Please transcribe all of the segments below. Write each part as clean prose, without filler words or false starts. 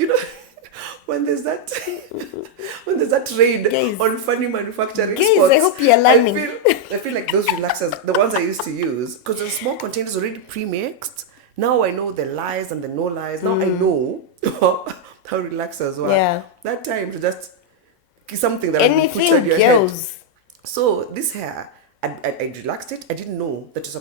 You know, when there's that raid Guys. on funny manufacturing Guys, spots, I hope you're learning. I feel like those relaxers, the ones I used to use, because the small containers already pre-mixed. Now I know the lies and the no lies. Now I know how relaxers work. Yeah. That time to just something that I put Anything on your head. goes. So this hair, I relaxed it. I didn't know that you're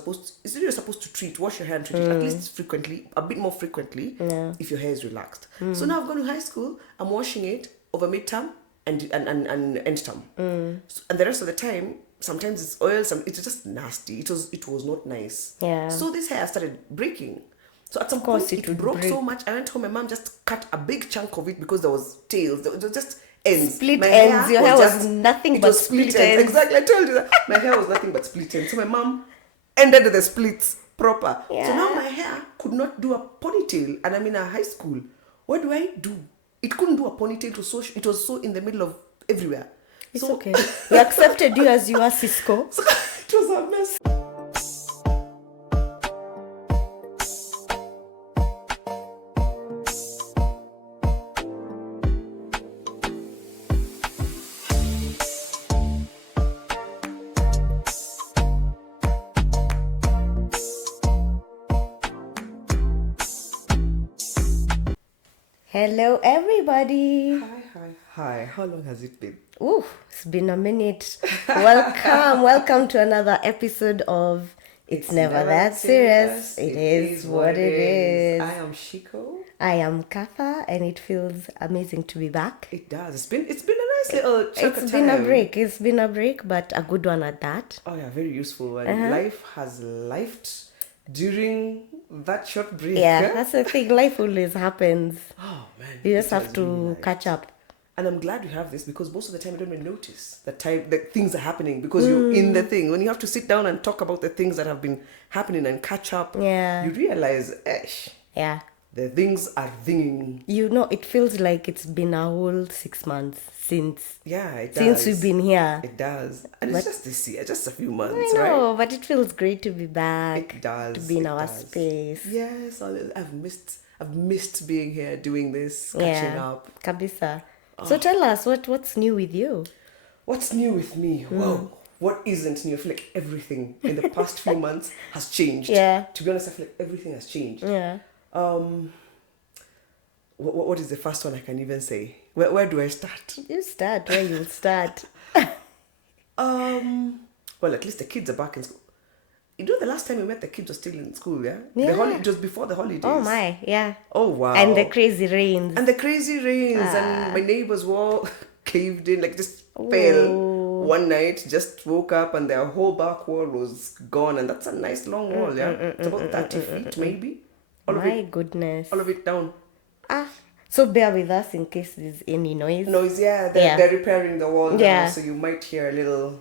supposed to wash your hair and treat it at least frequently, a bit more frequently, if your hair is relaxed. So now I've gone to high school. I'm washing it over midterm and end term. So, and the rest of the time, sometimes it's oil, it's just nasty. It was not nice. Yeah. So this hair started breaking. So at some course point it it would broke break. so much. I went home. My mom just cut a big chunk of it because there was tails. There was just ends. Split My ends. Your hair was just- nothing it but was split ends. Exactly. I told you that my hair was nothing but split ends. So my mom ended the splits proper. Yeah. So now my hair could not do a ponytail, and I'm in a high school. What do I do? It couldn't do a ponytail. It was so in the middle of everywhere. It's So- okay. We accepted you as you are, Cisco. So it was a mess. Hello, everybody. Hi. How long has it been? Ooh, it's been a minute. Welcome to another episode of It's Never That Serious. It is what it is. I am Ciku. I am Nkatha, and it feels amazing to be back. It does. It's been a nice little chunk of It's time. been a break, but a good one at that. Oh yeah, very useful. And life has lifed during that short break. Yeah, that's the thing. Life always happens. Oh man. You just it have has to really lived. catch up. And I'm glad you have this because most of the time you don't even notice that things are happening because you're in the thing. When you have to sit down and talk about the things that have been happening and catch up, Yeah. you realize, Yeah. the things are thinging. You know, it feels like it's been a whole 6 months since It does. since we've been here. It does. And it's just this year, just a few months, I right? know, but it feels great to be back. It does. To be in it our does. space. Yes, I've missed being here, doing this, catching up. Kabisa. So tell us, what's new with you? What's new with me? Whoa. What isn't new? I feel like everything in the past few months has changed. Yeah. To be honest, I feel like everything has changed. Yeah. What is the first one I can even say? Where do I start? You start where you'll start. Well, at least the kids are back in school. You know, the last time we met, the kids were still in school, yeah? Yeah. It was before the holidays. Oh my, yeah. Oh, wow. And the crazy rains. And the crazy rains, and my neighbors were all caved in, like just fell one night, just woke up, and their whole back wall was gone. And that's a nice long wall, yeah? It's about 30 feet, maybe. My goodness. All of it down. So bear with us in case there's any noise. Noise, yeah. They're repairing the wall now, so you might hear a little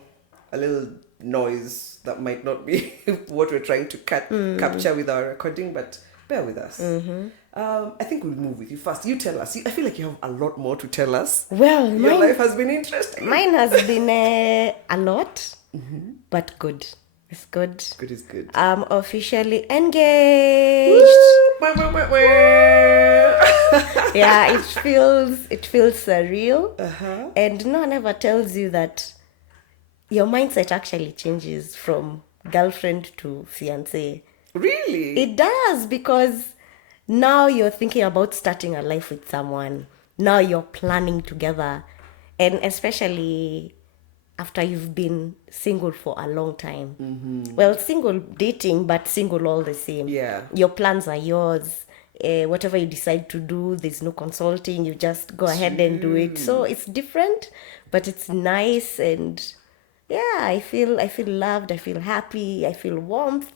noise that might not be what we're trying to capture with our recording, but bear with us. I think we'll move with you first. You tell us. I feel like you have a lot more to tell us. Well, Your life has been interesting. mine has been a lot, but good. It's good. Good is good. I'm officially engaged. Yeah, it feels surreal. And no one ever tells you that your mindset actually changes from girlfriend to fiancé. Really? It does, because now you're thinking about starting a life with someone. Now you're planning together. And especially after you've been single for a long time. Well, single dating, but single all the same. Yeah. Your plans are yours. Whatever you decide to do, there's no consulting. You just go ahead and do it. So it's different, but it's nice. And yeah, I feel loved. I feel happy. I feel warmth.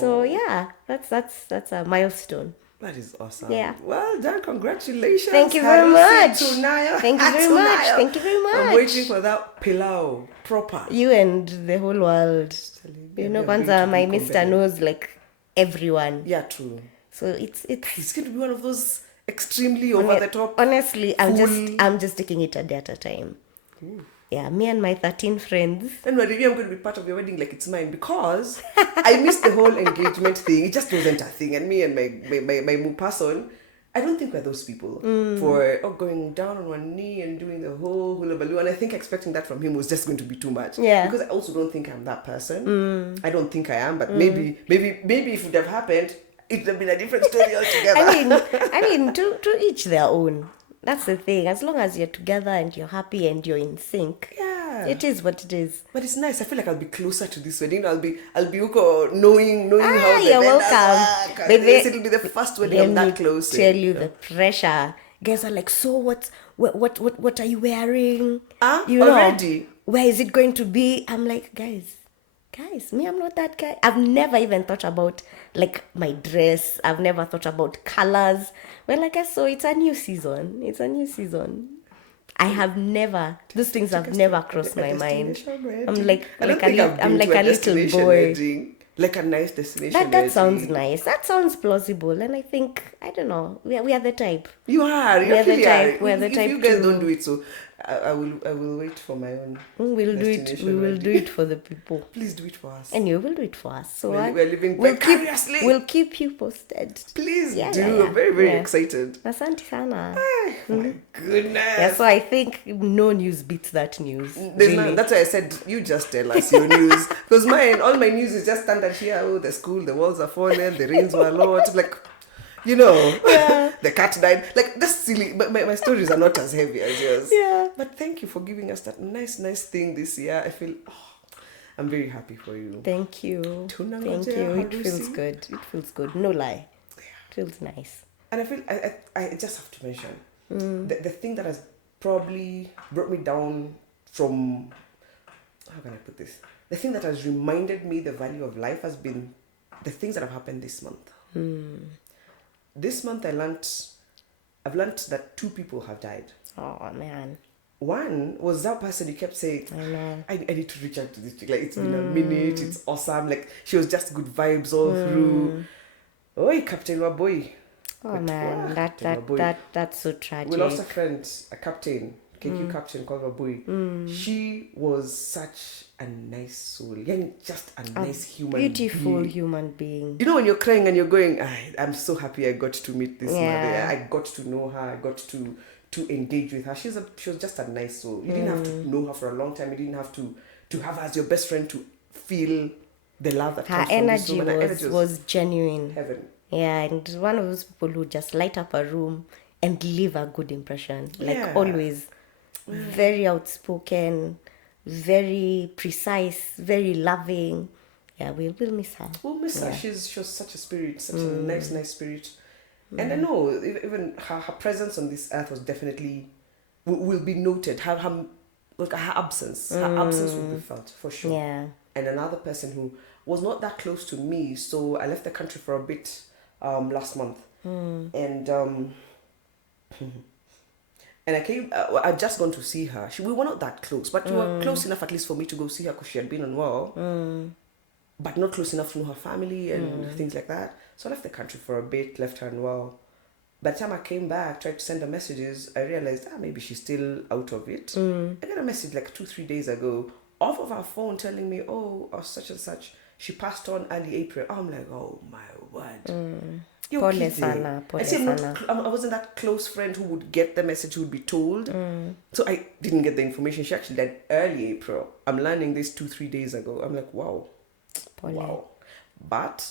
So yeah, that's a milestone. That is awesome. Yeah. Well done. Congratulations. Thank you very much. Tunaya. Thank you very much. Thank you very much. I'm waiting for that pilau proper. You and the whole world. You know, we are going Kwanza, to my be Mr. compared. knows like everyone. Yeah, true. So it's It's going to be one of those extremely over the top. Honestly, I'm full- just taking it a day at a time. Yeah, me and my 13 friends. And maybe I'm going to be part of your wedding like it's mine because I missed the whole engagement thing. It just wasn't a thing. And me and my person, I don't think we're those people for going down on one knee and doing the whole hula baloo. And I think expecting that from him was just going to be too much. Yeah. Because I also don't think I'm that person. I don't think I am, but maybe if it would have happened, it would have been a different story altogether. I mean, to each their own. That's the thing. As long as you're together and you're happy and you're in sync, Yeah. it is what it is. But it's nice. I feel like I'll be closer to this wedding. I'll be knowing how the You're vendors welcome. work. But Yes, it'll be the first wedding I'm that close. Tell you the pressure. Guys are like, so what are you wearing? Already? Where is it going to be? I'm like, guys, me, I'm not that guy. I've never even thought about like my dress. I've never thought about colors. Well, like I saw, it's a new season. I have never, those things have never crossed my mind. I'm like a little boy. Wedding, like a nice destination. That sounds nice. That sounds plausible. And I think, I don't know, we are the type. You are. We are the type. We're the If type you guys to- don't do it, so I will wait for my own. We'll do it. destination We will wedding. do it for the people. Please do it for us. And you will do it for us. So We're living we'll vicariously. we'll keep you posted. Please Yeah, do. yeah, yeah. I'm very, very Yeah. excited. Asante sana. My goodness. Yeah, so I think no news beats that news. There's really. that's why I said you just tell us your news, because all my news is just standard here. Oh, the school, the walls are fallen, the rains were a lot. Like, the cat died. Like, that's silly. But my stories are not as heavy as yours. Yeah. But thank you for giving us that nice thing this year. I feel I'm very happy for you. Thank you. Tunangoja Thank you. It harusi. feels good. It feels good. No lie. It feels nice. And I feel I just have to mention the thing that has probably brought me down from, how can I put this? The thing that has reminded me the value of life has been the things that have happened this month. This month I've learnt that 2 people have died. Oh man. One was that person you kept saying, I know. I need to reach out to this chick. Like, it's been a minute, it's awesome. Like, she was just good vibes all through. Oi, Captain Waboy. Oh But, man, Captain that's so tragic. We lost a friend, a captain, KQ captain called Waboy. She was such a nice soul. Yani, just a nice human Beautiful being. human being. You know, when you're crying and you're going, I'm so happy I got to meet this Yeah. mother. I got to know her. I got to engage with her. She was just a nice soul. You didn't have to know her for a long time. You didn't have to have her as your best friend to feel the love that Her comes from this energy woman. Her energy was genuine. heaven. Yeah, and one of those people who just light up a room and leave a good impression. Like Yeah. always. Very outspoken, very precise, very loving. Yeah, we'll miss her. We'll miss her. She was such a spirit, such a nice spirit. And I know even her presence on this earth was definitely will be noted. Her absence will be felt for sure. Yeah. And another person who was not that close to me, so I left the country for a bit last month, and I came. I'd just gone to see her. We were not that close, but we were close enough at least for me to go see her because she had been unwell, but not close enough to know her family and things like that. So I left the country for a bit, left her unwell. By the time I came back, tried to send her messages, I realized maybe she's still out of it. I got a message like 2-3 days ago off of her phone telling me, oh, such and such, she passed on early April. I'm like, oh my word. You're Pole kidding. sana, pole I see, sana. I wasn't that close friend who would get the message, who would be told. So I didn't get the information. She actually died early April. I'm learning this 2-3 days ago. I'm like, wow. Pole. Wow. But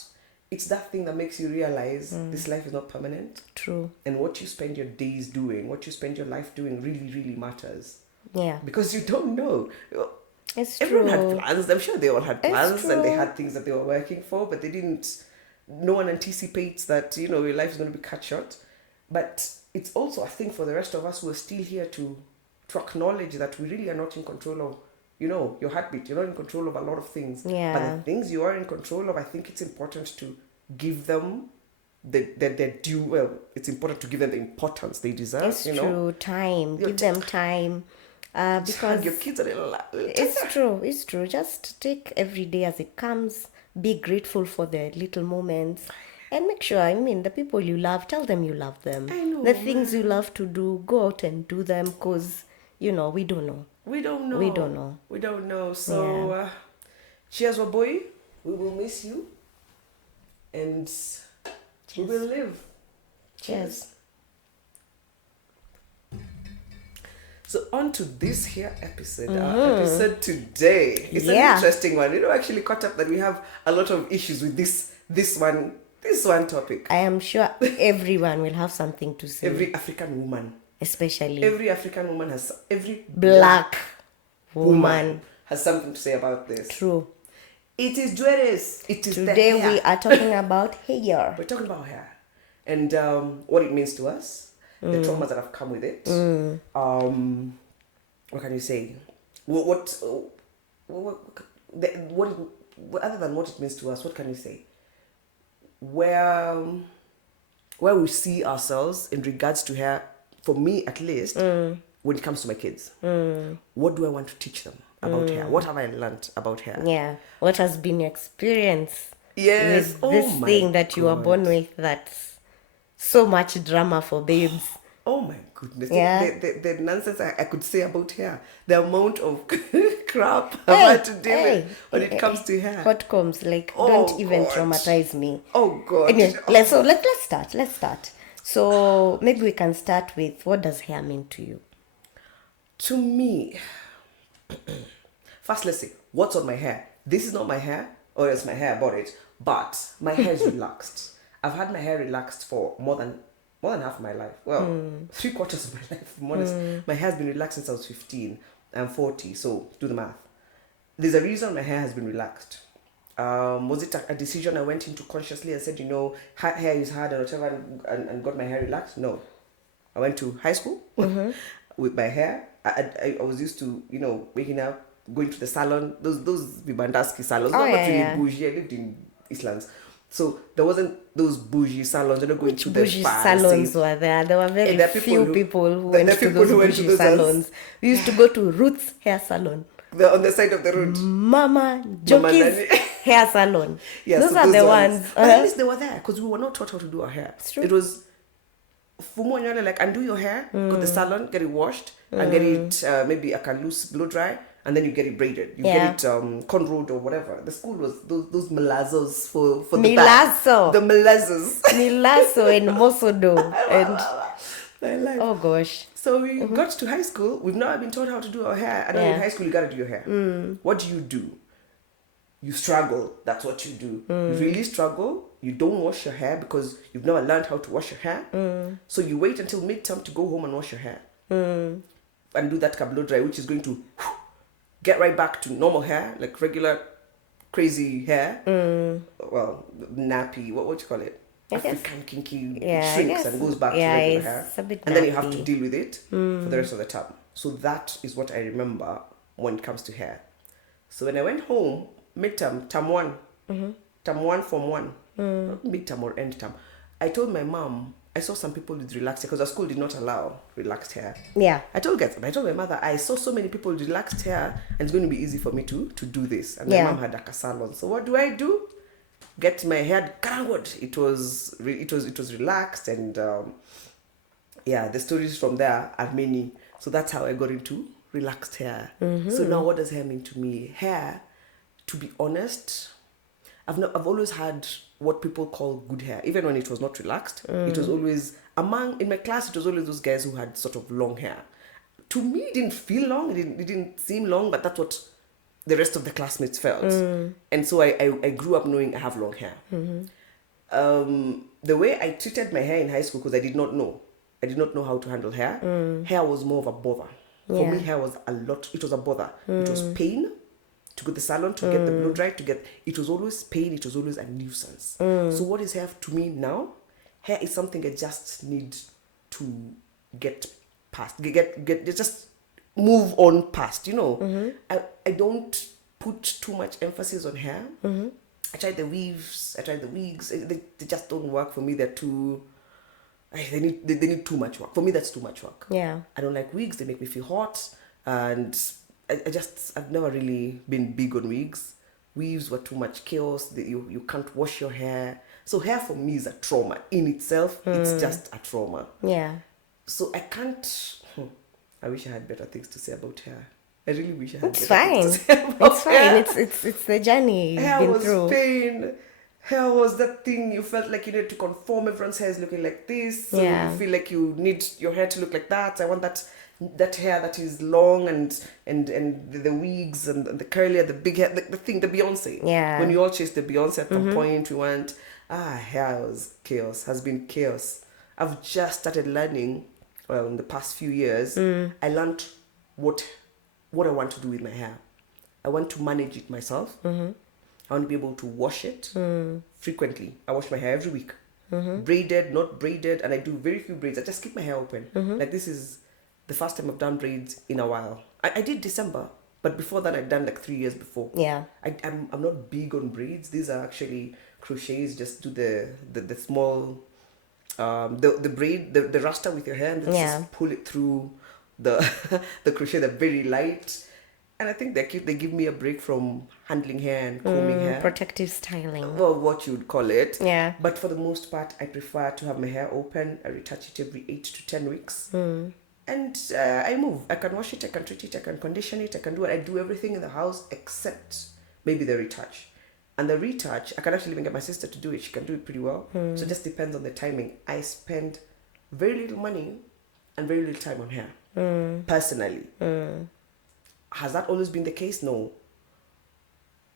it's that thing that makes you realize this life is not permanent. True. And what you spend your days doing, what you spend your life doing really, really matters. Yeah. Because you don't know. It's Everyone true. had plans. I'm sure they all had It's plans and they true. had things that they were working for, but they didn't. No one anticipates that, your life is going to be cut short. But it's also, I think, for the rest of us who are still here to acknowledge that we really are not in control of, your heartbeat. You're not in control of a lot of things. Yeah. But the things you are in control of, I think it's important to give them their due. Well, it's important to give them the importance they deserve. It's true. Time. Your Give them time. Just hug Because your kids a little. it's true. Just take every day as it comes. Be grateful for the little moments. And make sure, the people you love, tell them you love them. I know, The things you love to do, go out and do them because, we don't know. We don't know. We don't know. We don't know. So, cheers, boy. We will miss you. And we will live. Cheers. So on to this here episode, our episode today. It's an Yeah. interesting one. Actually caught up that we have a lot of issues with this one topic. I am sure everyone will have something to say, Every African woman, especially every African woman has every black woman. has something to say about this. True. It is dreads. It is the Today hair. we are talking about hair. We're talking about hair and what it means to us, the traumas that have come with it. What can you say? What other than what it means to us? What can you say? Where we see ourselves in regards to hair, for me at least, when it comes to my kids. What do I want to teach them about hair? What have I learned about hair? Yeah. What has been your experience Yes. with this thing that you were born with that's so much drama for babes? Oh my goodness. Yeah. The nonsense I could say about hair. The amount of crap I've had to deal with when it comes to hair. Hot combs, like, Oh, don't even God. traumatize me. Oh God. Anyway, let's start. So maybe we can start with, what does hair mean to you? To me, first let's see, what's on my hair? This is not my hair, or it's my hair, I bought it, but my hair is relaxed. I've had my hair relaxed for more than half of my life. Well, 3/4 of my life, if I'm honest. My hair has been relaxed since I was 15. I'm 40, so do the math. There's a reason my hair has been relaxed. Was it a decision I went into consciously and said, hair is hard and whatever, and got my hair relaxed? No. I went to high school with my hair. I was used to, waking up, going to the salon, those Vibandaski salons, not really bougie. I lived in Eastlands. So there wasn't those bougie salons. You're not going to the Bougie fancy salons were there. There were very there are few people who there went are to people those who went to bougie those salons. We used to go to Ruth's hair salon, They're on the side of the road. Mama Jockey's Nani. hair salon. Yeah, Those so are the ones. But at least they were there because we were not taught how to do our hair. It's true. It was Fumo Nyole, like, undo your hair, go to the salon, get it washed, and get it maybe like a loose blow dry, and then you get it braided. You get it cornrowed or whatever. The school was those malazzos for the back. Milazo. The malazzos. Milazo and Mosodo. And My life. oh gosh. So we got to high school. We've never been taught how to do our hair. And then in high school, you got to do your hair. What do? You struggle. That's what you do. You really struggle. You don't wash your hair because you've never learned how to wash your hair. So you wait until midterm to go home and wash your hair. And do that blow dry, which is going to get right back to normal hair, like regular crazy hair. Well, nappy, what you call it? African kinky shrinks and goes back to regular hair. And then you have to deal with it for the rest of the term. So that is what I remember when it comes to hair. So when I went home, midterm, term one, form one, not midterm or end term, I told my mom, I saw some people with relaxed hair because our school did not allow relaxed hair. Yeah. I told my mother, I saw so many people with relaxed hair and it's going to be easy for me to do this. And my mom had like a salon. So what do? Get my hair karangot. It was relaxed and the stories from there are many. So that's how I got into relaxed hair. So now what does hair mean to me? Hair, to be honest, I've always had what people call good hair. Even when it was not relaxed, it was always in my class. It was always those guys who had sort of long hair. To me, it didn't feel long. It didn't seem long, but that's what the rest of the classmates felt. And so I grew up knowing I have long hair. The way I treated my hair in high school, because I did not know how to handle hair. Hair was more of a bother. For me, hair was it was a bother. It was pain to go to the salon, to get the blow dry, it was always pain, it was always a nuisance. So what is hair to me now? Hair is something I just need to get past, just move on past, I don't put too much emphasis on hair. I tried the weaves, I tried the wigs, they just don't work for me. They're too, they need too much work. For me, that's too much work. Yeah. I don't like wigs, they make me feel hot, and I've never really been big on wigs. Weaves were too much chaos. You can't wash your hair. So hair for me is a trauma in itself. It's just a trauma. Yeah. So I can't. I wish I had better things to say about hair. I really wish I had. It's fine. It's fine. It's the journey you've hair been was through. Pain. hair was that thing you felt like you needed to conform. Everyone's hair is looking like this, so Yeah. you feel like you need your hair to look like that. I want that hair that is long and the wigs and the curly, the big hair, the thing, the Beyonce. Yeah. When you all chased the Beyonce at some point, we went, hair was chaos, has been chaos. I've just started learning, well, in the past few years, I learned what I want to do with my hair. I want to manage it myself. I want to be able to wash it frequently. I wash my hair every week. Braided, not braided, and I do very few braids. I just keep my hair open. Like this is the first time I've done braids in a while. I did December, but before that I'd done like 3 years before. Yeah. I'm not big on braids. These are actually crochets. Just do the small the braid, the rasta with your hair, and then just pull it through the the crochet. They're very light. And I think they give me a break from handling hair and combing hair. Protective styling. Well, what you would call it. Yeah. But for the most part, I prefer to have my hair open. I retouch it every 8 to 10 weeks. And I move. I can wash it, I can treat it, I can condition it, I can do it. I do everything in the house except maybe the retouch. And the retouch, I can actually even get my sister to do it. She can do it pretty well. So it just depends on the timing. I spend very little money and very little time on hair, personally. Has that always been the case? No.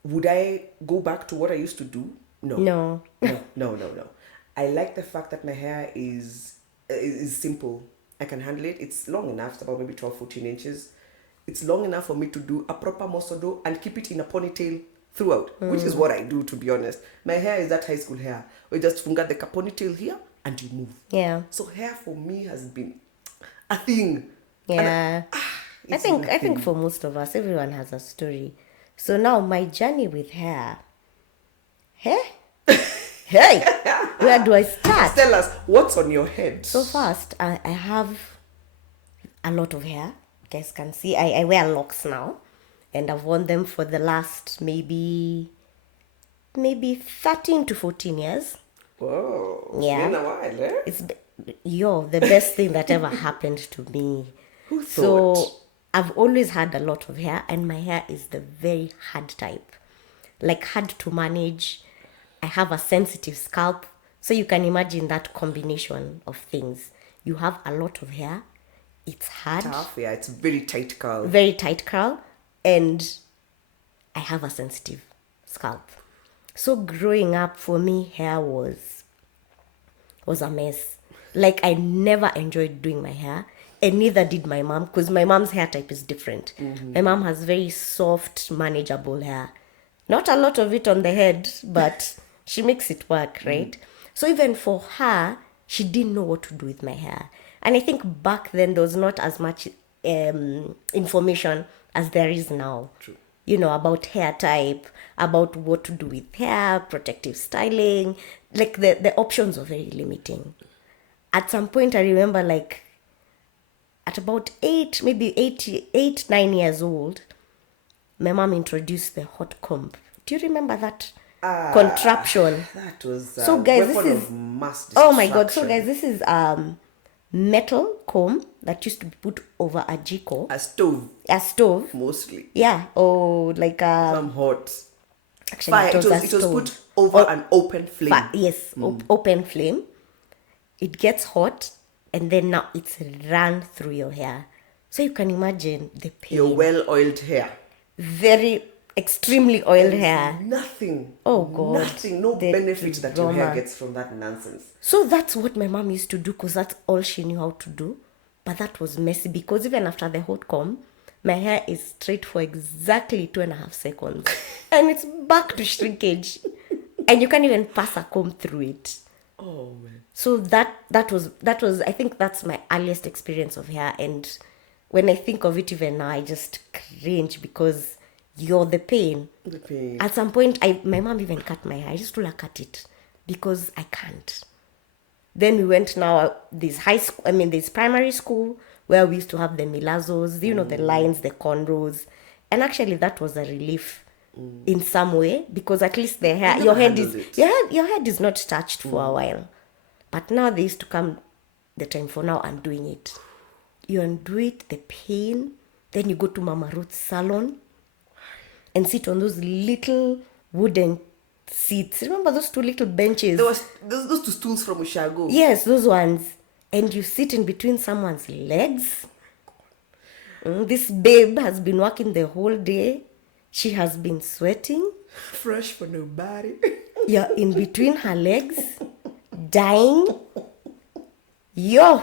Would I go back to what I used to do? No. No. I like the fact that my hair is simple. I can handle it. It's long enough. It's about maybe 12, 14 inches. It's long enough for me to do a proper mosodo and keep it in a ponytail throughout, which is what I do, to be honest. My hair is that high school hair. We just funga the ponytail here and you move. Yeah. So hair for me has been a thing. Yeah. I think for most of us, everyone has a story. So now my journey with hair. Hey, where do I start? Tell us, what's on your head? So first, I have a lot of hair. You guys can see I wear locks now, and I've worn them for the last maybe 13 to 14 years. Whoa. Yeah. Been a while, eh? It's the best thing that ever happened to me. Who thought? So I've always had a lot of hair, and my hair is the very hard type, like hard to manage. I have a sensitive scalp, so you can imagine that combination of things. You have a lot of hair, it's hard, Tough, yeah, it's very tight curl. very tight curl, and I have a sensitive scalp. So growing up for me, hair was a mess. Like I never enjoyed doing my hair, and neither did my mom, because my mom's hair type is different. My mom has very soft, manageable hair. Not a lot of it on the head, but she makes it work, right? So even for her, she didn't know what to do with my hair. And I think back then there was not as much information as there is now. True. You know, about hair type, about what to do with hair, protective styling. Like the options were very limiting. At some point, I remember like at about 9 years old, my mom introduced the hot comb. Do you remember that contraption? That was So guys, this weapon is of mass oh my god! So destruction. guys, this is metal comb that used to be put over a jiko, A stove, a stove. mostly. Yeah, or like a Some hot. actually Fire. it was, It a was stove. put over an open flame. Yes, open flame. It gets hot, and then now it's run through your hair. So you can imagine the pain. Your well-oiled hair. Very extremely oiled hair. Nothing. Oh, God. Nothing. No The benefit that your hair drama. gets from that nonsense. So that's what my mom used to do, because that's all she knew how to do. But that was messy, because even after the hot comb, my hair is straight for exactly 2.5 seconds. And it's back to shrinkage. And you can't even pass a comb through it. Oh man. So that was I think that's my earliest experience of hair. And when I think of it even now, I just cringe, because you're the pain. The pain. At some point, my mom even cut my hair. I just told her cut it, because I can't. Then we went now this primary school where we used to have the milazos, the lines, the cornrows, and actually that was a relief in some way, because at least the hair, never your head handled is it. your head is not touched for a while. But now they used to come the time for now undoing it. You undo it, the pain. Then you go to Mama Ruth's salon and sit on those little wooden seats. Remember those two little benches? There was those two stools from Ushago. Yes, those ones. And you sit in between someone's legs. This babe has been working the whole day. She has been sweating. Fresh for nobody. You're in between her legs, dying. Yo.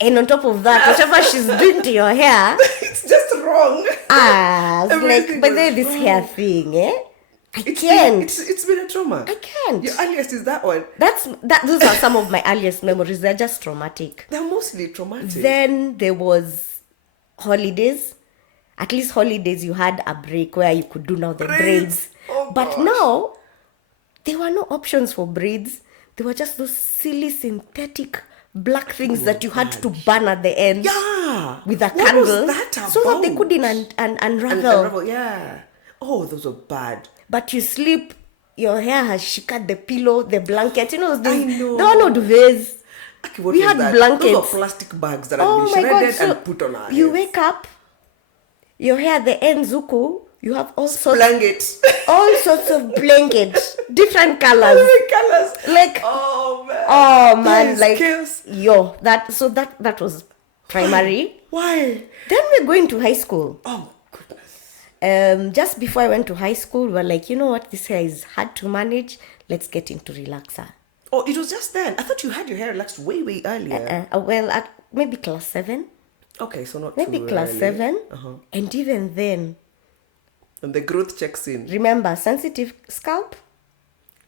And on top of that, whatever she's doing to your hair, It's just wrong. it's Everything like, but was then this wrong. hair thing, I can't. It's been a trauma. I can't. Your earliest is that one. Those are some of my earliest memories. They're just traumatic. They're mostly traumatic. Then there was holidays. At least holidays, you had a break where you could do now the braids. Oh, But gosh. now, there were no options for braids. There were just those silly synthetic black things that you had to burn at the end Yeah. with a What candle was that so that they about? couldn't And unravel. unravel, yeah. Oh, those were bad. But you sleep, your hair has shikad the pillow, the blanket. You know, I know. there were no duvets. Okay, what We was had that? blankets. Those were plastic bags that had Oh been my god! shredded So and put on our you heads. wake up, your hair at the end, Zuko. You have all sorts, Blankets. all sorts of blankets, different colors. Different colors. Like, Oh man. oh That man, is like chaos. yo, that was primary. Why? Then we're going to high school. Oh goodness. Just before I went to high school, we were like, you know what, this hair is hard to manage. Let's get into relaxer. Oh, it was just then. I thought you had your hair relaxed way earlier. Well, at maybe class 7. Okay, so not Maybe too class early. 7. Uh-huh. And even then, And the growth checks in. remember, sensitive scalp,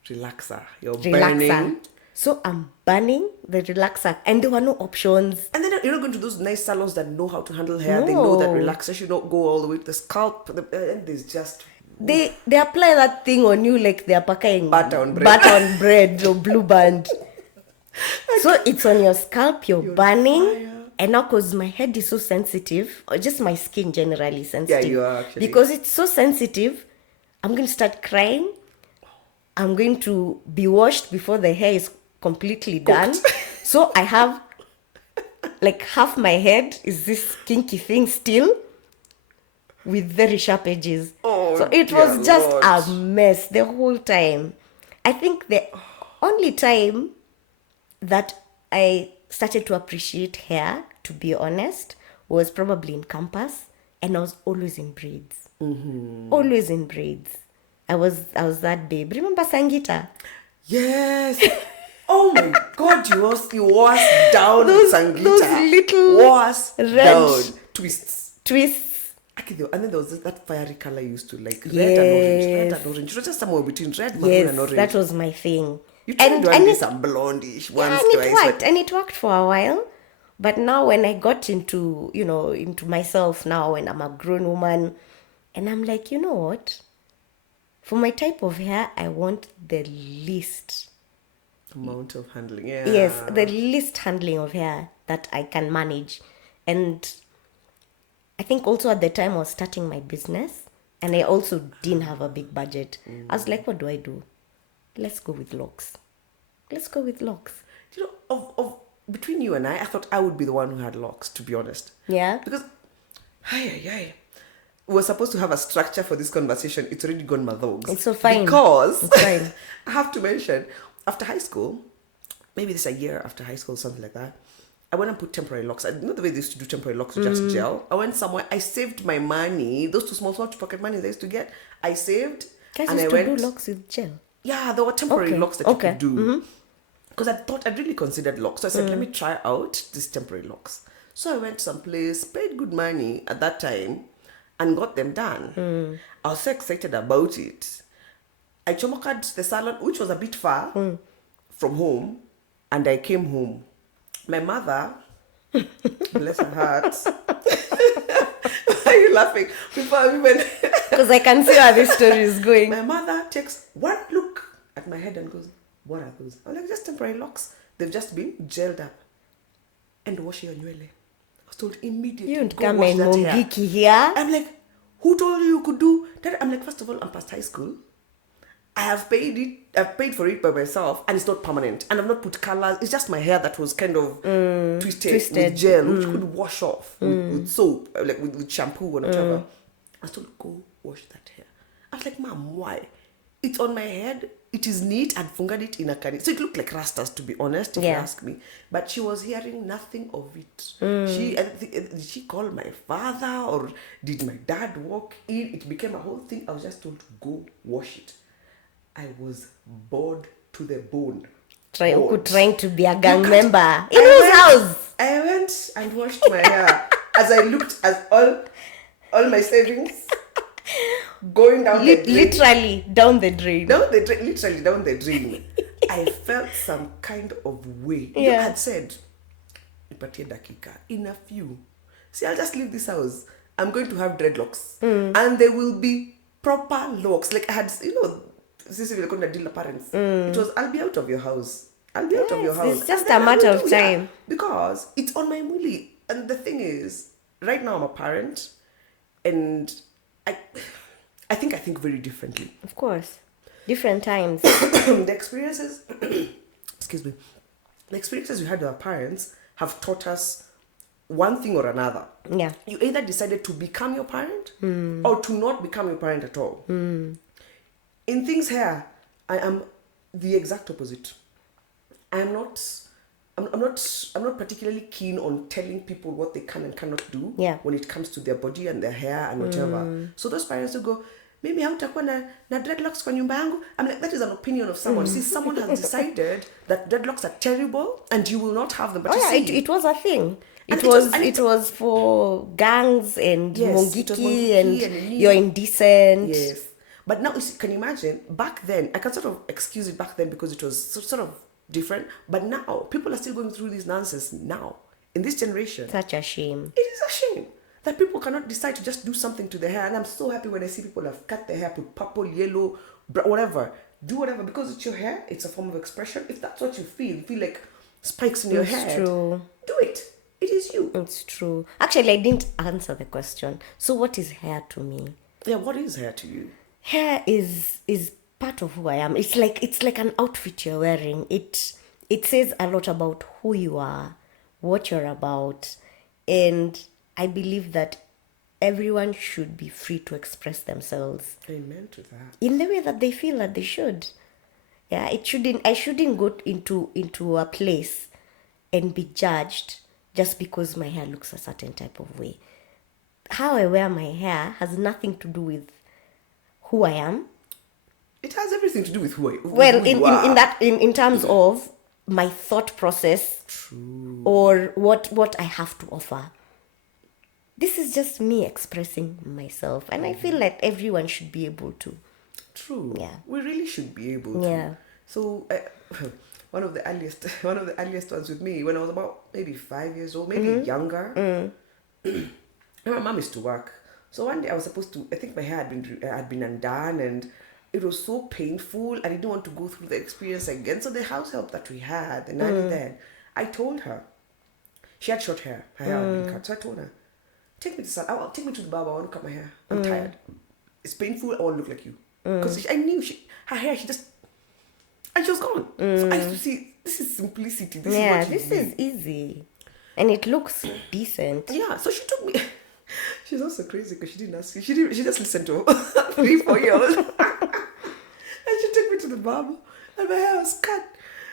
Relaxer. You're relaxer. burning. So I'm burning the relaxer. And there were no options. And then you're not going to those nice salons that know how to handle hair. They know that No. relaxation don't go all the way to the scalp. And there's just They apply that thing on you like they're applying Butter on bread. butter on bread or blue band. So it's on your scalp, you're burning. fire. And now because my head is so sensitive, or just my skin generally sensitive. you are actually. Because it's so sensitive, I'm going to start crying. I'm going to be washed before the hair is completely done. So I have like half my head is this kinky thing still with very sharp edges. Oh, so it dear was just Lord. a mess the whole time. I think the only time that I started to appreciate hair, to be honest, was probably in campus, and I was always in braids. Always in braids. I was that babe. Remember Sangita? Yes. Oh my God, you was down Those Sangita. little was red down twists. Twists. Okay, and then there was that fiery color you used to like red and orange. Red and orange. It was just somewhere between red, maroon, Yes, and orange. that was my thing. You tried and doing and this it, some blondish yeah, once, and twice. it worked, and it worked for a while. But now when I got into myself now, and I'm a grown woman, and I'm like, you know what? For my type of hair, I want the least. Amount of handling, yeah. Yes, the least handling of hair that I can manage. And I think also at the time I was starting my business, and I also didn't have a big budget. I was like, what do I do? Let's go with locks. Let's go with locks. You know, of between you and I thought I would be the one who had locks, to be honest. Yeah. Because, we were supposed to have a structure for this conversation. It's already gone madhogs. It's so fine. Because, It's fine. I have to mention, after high school, maybe this a year after high school, something like that, I went and put temporary locks. I know the way they used to do temporary locks with just gel. I went somewhere, I saved my money, those two small pocket money I used to get, I saved, Guys and used I to went... do locks with gel. Yeah, there were temporary Okay, locks that you okay, could do. Because I'd really considered locks. So I said, let me try out these temporary locks. So I went someplace, paid good money at that time, and got them done. I was so excited about it. I chomoked the salon, which was a bit far from home, and I came home. My mother, bless her heart. Why are you laughing? Before I even... Because I can see how this story is going. My mother takes one look at my head and goes, what are those? I'm like, just temporary locks. They've just been gelled up. And wash your nywele. I was told immediately. You don't go come wash and that hair. mongiki here. I'm like, who told you you could do that? I'm like, first of all, I'm past high school. I've paid for it by myself, and it's not permanent. And I've not put colors. It's just my hair that was kind of twisted with gel, which could wash off with soap, like with shampoo and whatever. I was told, go wash that hair. I was like, Mom, why? it's on my head. It is neat. I'd fungad it in a canny. So it looked like rastas, to be honest, if you ask me. But she was hearing nothing of it. Did she call my father, or did my dad walk in? It became a whole thing. I was just told to go wash it. I was bored to the bone. Trying to be a gang member. In whose house? I went and washed my hair as I looked at all my savings going down the drain. Literally down the drain. Literally down the drain. I felt some kind of way. You had said, "Nipatie dakika, in a few. See, I'll just leave this house. I'm going to have dreadlocks. And there will be proper locks." Like I had, Sisi will come deal parents. It was, I'll be out of your house. I'll be out of your house. It's just a matter of time. Because it's on my muli. And the thing is, right now I'm a parent, and I think very differently. Of course. Different times. The experiences excuse me. The experiences we had with our parents have taught us one thing or another. Yeah. You either decided to become your parent or to not become your parent at all. In things here, I am the exact opposite. I'm not particularly keen on telling people what they can and cannot do when it comes to their body and their hair and whatever. So those parents who go, "Mimi hautakuwa na dreadlocks kwa nyumba yangu." I'm like, that is an opinion of someone. See, someone has decided that dreadlocks are terrible and you will not have them. But it was a thing. And It was for gangs and mongiki and you're indecent. Yes. But now, can you imagine, back then, I can sort of excuse it back then because it was sort of different. But now, people are still going through this nonsense now, in this generation. Such a shame. It is a shame that people cannot decide to just do something to their hair. And I'm so happy when I see people have cut their hair, put purple, yellow, whatever. Do whatever, because it's your hair, it's a form of expression. If that's what you feel like spikes in your head, true. Do it. It is you. It's true. Actually, I didn't answer the question. So what is hair to me? Yeah, what is hair to you? Hair is part of who I am. It's like an outfit you're wearing. It says a lot about who you are, what you're about, and I believe that everyone should be free to express themselves. Amen to that. In the way that they feel that they should. Yeah, I shouldn't go into a place and be judged just because my hair looks a certain type of way. How I wear my hair has nothing to do with who I am. It has everything to do with who I am. Well, in terms of my thought process. True. Or what I have to offer. This is just me expressing myself, and I feel like everyone should be able to. True. Yeah. We really should be able to. Yeah. So one of the earliest ones with me, when I was about maybe 5 years old, maybe younger. My mom used to work. So one day I was supposed to, I think my hair had been undone, and it was so painful. I didn't want to go through the experience again. So the house help that we had, the nanny then, I told her, she had short hair. Her hair had been cut. So I told her, take me to the barber. I want to cut my hair. I'm tired. It's painful. I want to look like you. Because I knew her hair, and she was gone. So I used to see, this is simplicity. This is easy. And it looks decent. Yeah, so she took me. She's also crazy because she didn't ask. She just listened to 3-4 year old. And she took me to the barber, and my hair was cut.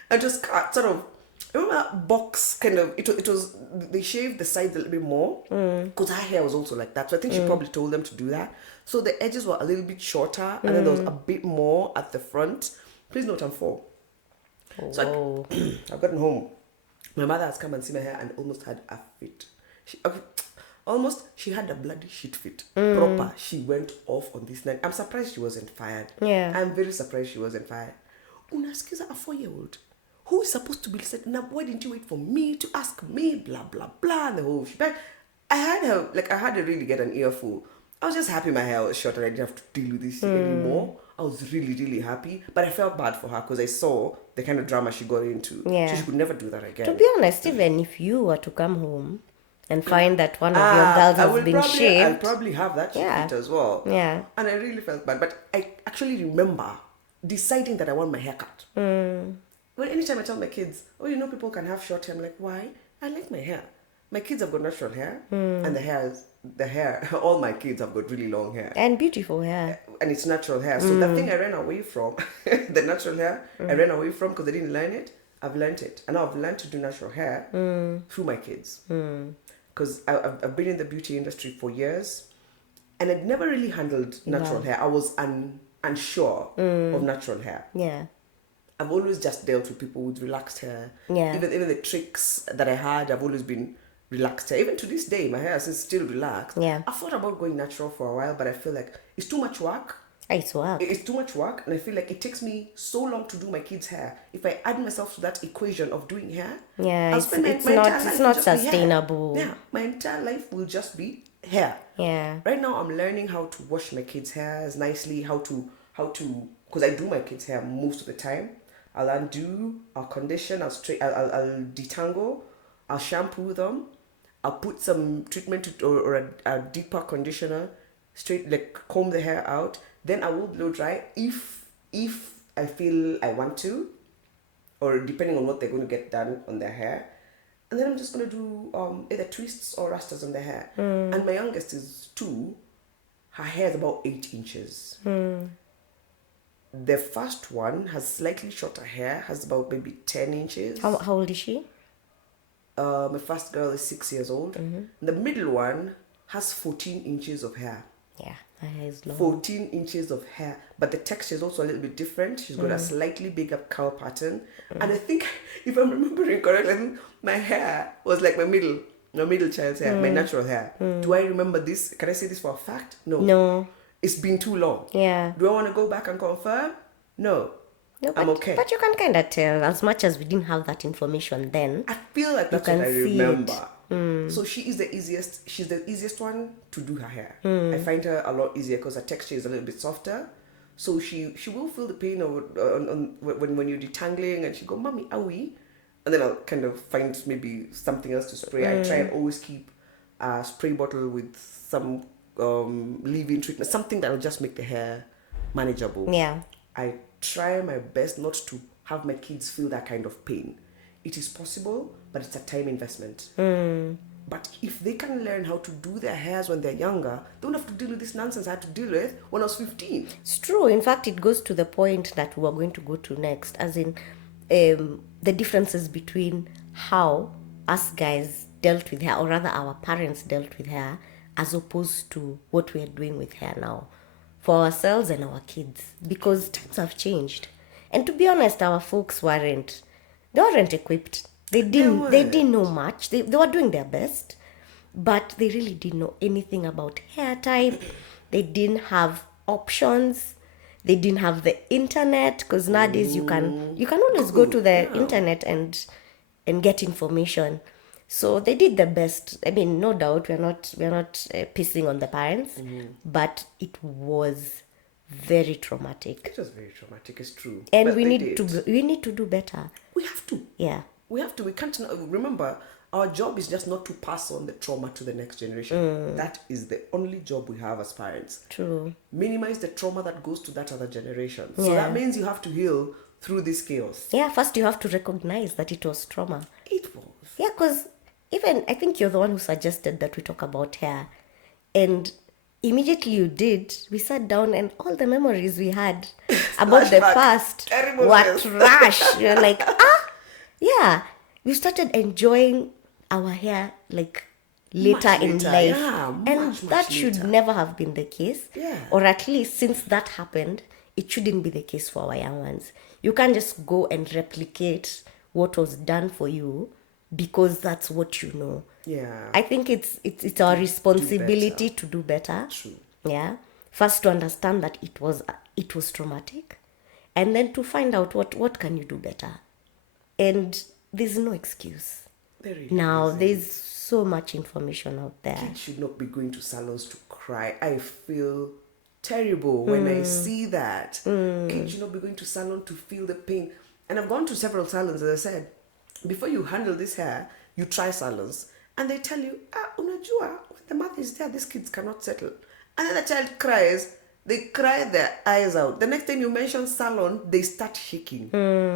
I just cut sort of. Remember that box kind of? It was. They shaved the sides a little bit more because her hair was also like that. So I think she probably told them to do that. So the edges were a little bit shorter, and then there was a bit more at the front. Please note, I'm 4. So I've gotten home. My mother has come and seen my hair and almost had a fit. She had a bloody shit fit. Proper. She went off on this night. I'm surprised she wasn't fired. Yeah. I'm very surprised she wasn't fired. Unasikiza a 4-year-old who is supposed to be listened. Now, why didn't you wait for me to ask me? Blah, blah, blah. And the whole shit. I had to really get an earful. I was just happy my hair was short and I didn't have to deal with this anymore. I was really, really happy. But I felt bad for her because I saw the kind of drama she got into. Yeah. So she could never do that again. To be honest, even if you were to come home and find that one of your girls has been shaved, I'll probably have that shit as well. Yeah. And I really felt bad. But I actually remember deciding that I want my hair cut. Well, anytime I tell my kids, people can have short hair, I'm like, why? I like my hair. my kids have got natural hair, and the hair, all my kids have got really long hair. And beautiful hair. And it's natural hair. So that thing I ran away from, the natural hair, I ran away from because I didn't learn it. I've learned it. And now I've learned to do natural hair through my kids. Because I've been in the beauty industry for years, and I'd never really handled natural hair. I was unsure of natural hair. Yeah. I've always just dealt with people with relaxed hair. Yeah. Even the tricks that I had, I've always been relaxed hair. Even to this day, my hair is still relaxed. Yeah. I thought about going natural for a while, but I feel like it's too much work. It's work. It's too much work, and I feel like it takes me so long to do my kids' hair. If I add myself to that equation of doing hair, Yeah, I'll spend it's my not entire life it's will not just be hair. sustainable. Yeah, my entire life will just be hair. Yeah. Right now, I'm learning how to wash my kids' hairs nicely. How to because I do my kids' hair most of the time. I'll undo, I'll condition, I'll detangle, I'll shampoo them, I'll put some treatment or a deeper conditioner, like comb the hair out. Then I will blow dry if I feel I want to, or depending on what they're going to get done on their hair. And then I'm just going to do either twists or rastas on their hair. And my youngest is 2. Her hair is about 8 inches. The first one has slightly shorter hair, has about maybe 10 inches. How old is she? My first girl is 6 years old. The middle one has 14 inches of hair. Yeah, her hair is long. 14 inches of hair, but the texture is also a little bit different. She's got a slightly bigger curl pattern. And I think, if I'm remembering correctly, I think my hair was like my middle child's hair, my natural hair. Do I remember this? Can I say this for a fact? No. It's been too long. Yeah. Do I want to go back and confirm? No. No, I'm okay. But you can kind of tell, as much as we didn't have that information then. I feel like that's can what I see remember. So she's the easiest one to do her hair. I find her a lot easier because her texture is a little bit softer. So she will feel the pain when you're detangling, and she go, "Mommy, owie," and then I'll kind of find maybe something else to spray. I try and always keep a spray bottle with some leave-in treatment, something that will just make the hair manageable. Yeah. I try my best not to have my kids feel that kind of pain. It is possible, but it's a time investment. But if they can learn how to do their hairs when they're younger, they don't have to deal with this nonsense I had to deal with when I was 15. It's true. In fact, it goes to the point that we are going to go to next, as in the differences between how us guys dealt with hair, or rather our parents dealt with hair, as opposed to what we are doing with hair now for ourselves and our kids, because times have changed. And to be honest, our folks weren't equipped. They didn't know much. They were doing their best, but they really didn't know anything about hair type. They didn't have options. They didn't have the internet, because nowadays you can always go to the internet and get information. So they did the best. I mean, no doubt we're not pissing on the parents, but it was very traumatic. It was very traumatic, it's true. And But we they need to do better. We have to. Yeah. We have to. We can't. Remember, our job is just not to pass on the trauma to the next generation. That is the only job we have as parents. True. Minimize the trauma that goes to that other generation. So Yeah. that means you have to heal through this chaos. Yeah, first you have to recognize that it was trauma. It was. Yeah, because even I think you're the one who suggested that we talk about hair. And immediately you did, we sat down and all the memories we had about the Flashback. past Terrible were mess. trash. You're like, yeah. We started enjoying our hair like later Much in later, life. yeah, And much that should later. never have been the case. Yeah. Or at least since that happened, it shouldn't be the case for our young ones. You can't just go and replicate what was done for you because that's what you know. Yeah. I think it's our responsibility to do better. True. Yeah. First to understand that it was traumatic, and then to find out what can you do better. And there's no excuse. There really Now isn't. there's so much information out there. Kids should not be going to salons to cry. I feel terrible when I see that. Kids should not be going to salon to feel the pain. And I've gone to several salons, as I said. Before you handle this hair, you try salons. And they tell you, unajua, when the mother is there, these kids cannot settle. And then the child cries. They cry their eyes out. The next time you mention salon, they start shaking.